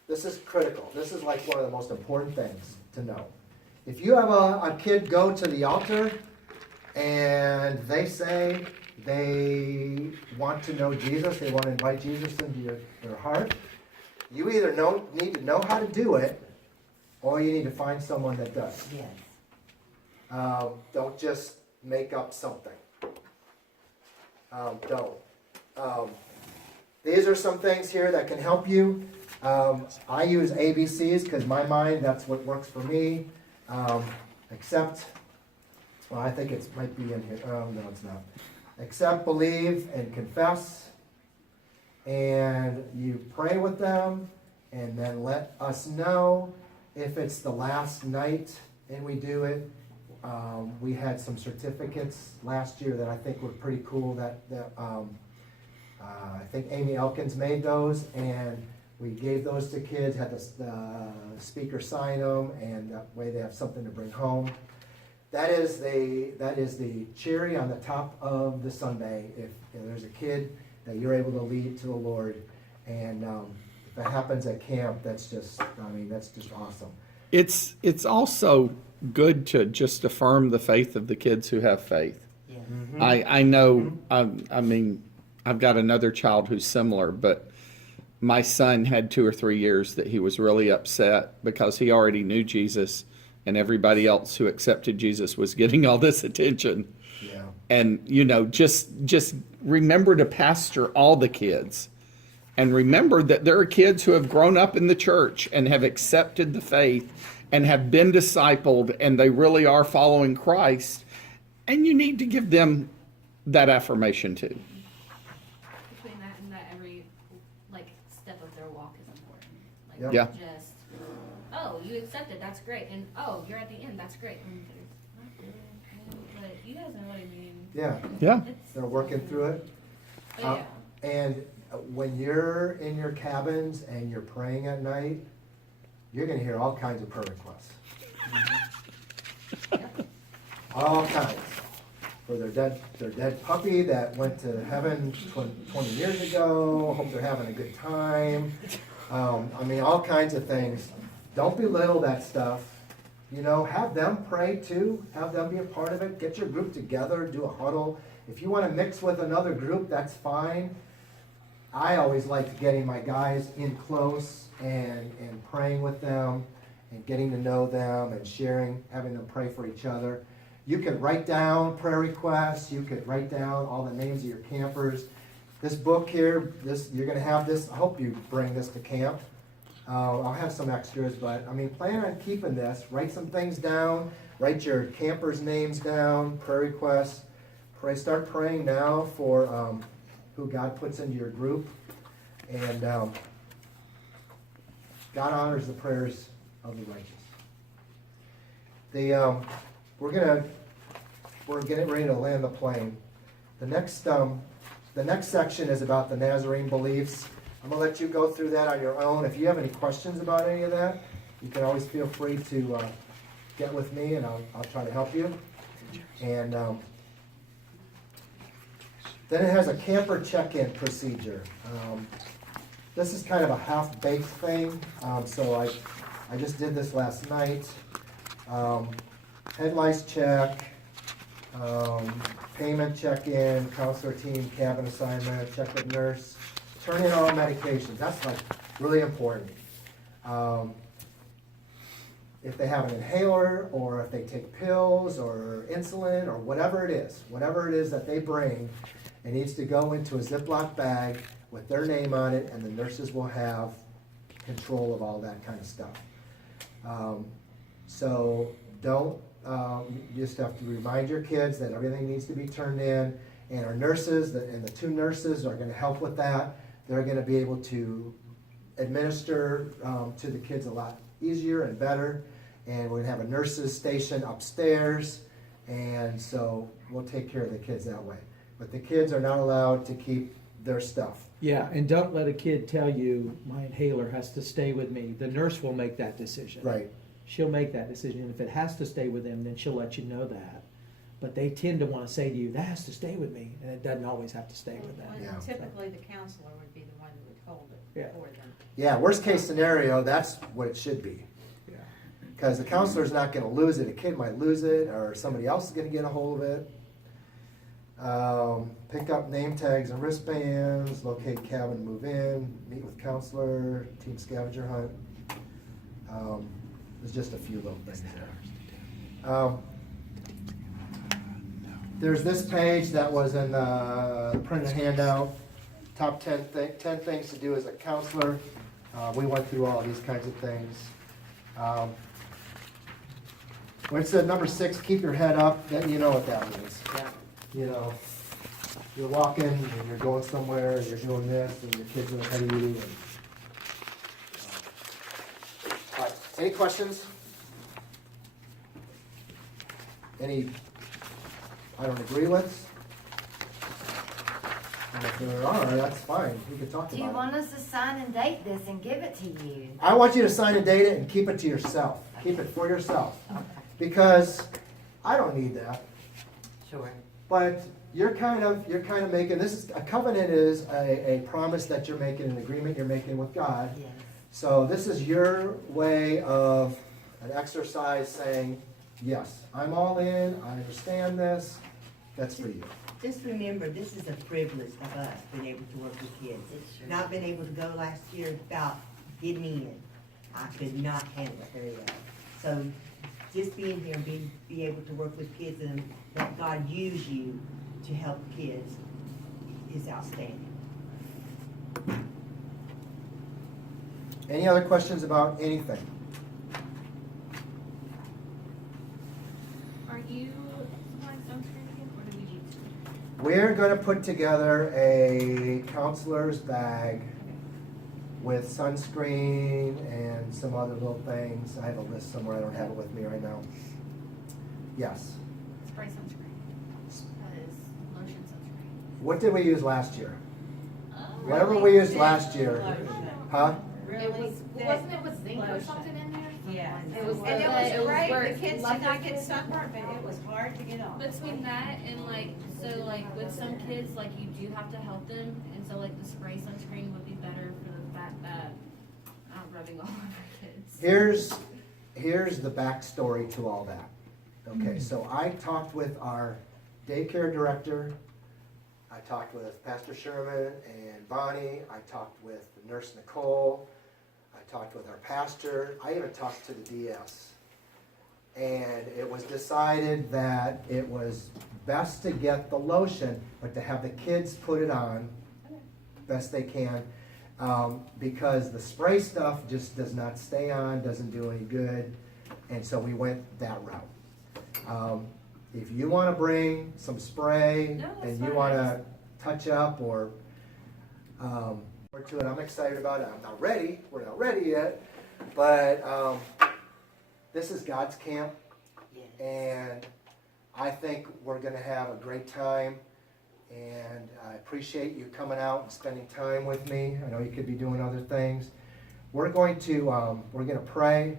This is critical. This is like one of the most important things to know. If you have a kid go to the altar and they say they want to know Jesus, they want to invite Jesus into their heart, You either need to know how to do it, or you need to find someone that does. Yes. Don't just make up something. Don't. These are some things here that can help you. I use ABCs because my mind, that's what works for me. Accept, well, I think it might be in here. Oh, no, it's not. Accept, believe, and confess. And you pray with them, and then let us know if it's the last night and we do it. We had some certificates last year that I think were pretty cool that I think Amy Elkins made those, and we gave those to kids, had the speaker sign them, and that way they have something to bring home. That is the cherry on the top of the sundae. If there's a kid that you're able to lead to the Lord, and if that happens at camp, that's just awesome. It's also good to just affirm the faith of the kids who have faith. Yeah. Mm-hmm. I know, I mean, I've got another child who's similar, but my son had 2 or 3 years that he was really upset because he already knew Jesus, and everybody else who accepted Jesus was getting all this attention. Yeah. And, you know, just remember to pastor all the kids. And remember that there are kids who have grown up in the church and have accepted the faith and have been discipled, and they really are following Christ. And you need to give them that affirmation too. Between that and that, every step of their walk is important. Yep. Yeah. Just, oh, you accepted, that's great, and oh, you're at the end, that's great. But you guys know what I mean. Yeah. Yeah. They're working through it. But yeah. And when you're in your cabins and you're praying at night, you're going to hear all kinds of prayer requests. All kinds. For their dead puppy that went to heaven 20 years ago. Hope they're having a good time. I mean, all kinds of things. Don't belittle that stuff. You know, have them pray too. Have them be a part of it. Get your group together. Do a huddle. If you want to mix with another group, that's fine. I always like getting my guys in close and praying with them and getting to know them and sharing, having them pray for each other. You could write down prayer requests. You could write down all the names of your campers. This book here, you're going to have this. I hope you bring this to camp. I'll have some extras, but I mean, plan on keeping this. Write some things down. Write your campers' names down, prayer requests. Start praying now for who God puts into your group. And God honors the prayers of the righteous. We're getting ready to land the plane. The next section is about the Nazarene beliefs. I'm going to let you go through that on your own. If you have any questions about any of that, you can always feel free to get with me, and I'll try to help you. And then it has a camper check-in procedure. This is kind of a half-baked thing, so I just did this last night. Head lice check, payment check-in, counselor team, cabin assignment, check with nurse, turn in all medications. That's really important. If they have an inhaler, or if they take pills or insulin or whatever it is that they bring, it needs to go into a Ziploc bag with their name on it, and the nurses will have control of all that kind of stuff. So don't, you just have to remind your kids that everything needs to be turned in, and our nurses, and the 2 nurses are going to help with that. They're going to be able to administer to the kids a lot easier and better, and we're going to have a nurses station upstairs, and so we'll take care of the kids that way. But the kids are not allowed to keep their stuff. Yeah, and don't let a kid tell you, my inhaler has to stay with me. The nurse will make that decision. Right. She'll make that decision. If it has to stay with them, then she'll let you know that. But they tend to want to say to you, that has to stay with me, and it doesn't always have to stay with them. Yeah. Typically, the counselor would be the one who would hold it Yeah. for them. Yeah, worst case scenario, that's what it should be. Yeah. Because the counselor's not going to lose it. A kid might lose it, or somebody else is going to get a hold of it. Pick up name tags and wristbands, locate cabin, move in, meet with counselor, team scavenger hunt. There's just a few little things there. There's this page that was in the printed handout, top 10 things to do as a counselor. We went through all these kinds of things. When it said number 6, keep your head up, then you know what that means. You know, you're walking and you're going somewhere and you're doing this and your kids are ahead of you. And, all right, any questions? Any I don't agree with? And if there are, that's fine. We can talk Do you about it. want us to sign and date this and give it to you? I want you to sign and date it and keep it to yourself. Keep it for yourself. Because I don't need that. Sure. But you're kind of making, this is, a covenant is a promise that you're making, an agreement you're making with God. Yes. So this is your way of an exercise saying, yes, I'm all in, I understand this, that's for you. Just remember, this is a privilege of us being able to work with kids. Not being able to go last year without getting in. I could not handle it very well. So just being here and be able to work with kids and let God use you to help kids is outstanding. Any other questions about anything? Are you supplying sunscreen again, or do we need to? We're going to put together a counselor's bag with sunscreen and some other little things. I have a list somewhere, I don't have it with me right now. Yes. Spray sunscreen. That is lotion sunscreen. What did we use last year? Whatever Really we used thick last year. lotion. Huh? Really It was, thick wasn't it with zinc or lotion. something in there? Yeah, It was and it the- was it was great, where the it's kids did like- not get sunburned, but it was hard to get on. Between that and like, so like with some kids, like you do have to help them, and so like the spray sunscreen would be better for the fact that not rubbing all over kids. Here's the backstory to all that. Okay, so I talked with our daycare director, I talked with Pastor Sherman and Bonnie, I talked with Nurse Nicole, I talked with our pastor, I even talked to the DS. And it was decided that it was best to get the lotion, but to have the kids put it on best they can. Because the spray stuff just does not stay on, doesn't do any good, and so we went that route. If you want to bring some spray No, that's and you fine. want to touch up or to it, I'm excited about it. I'm not ready. We're not ready yet, but this is God's camp, and I think we're going to have a great time. And I appreciate you coming out and spending time with me. I know you could be doing other things. We're going to pray.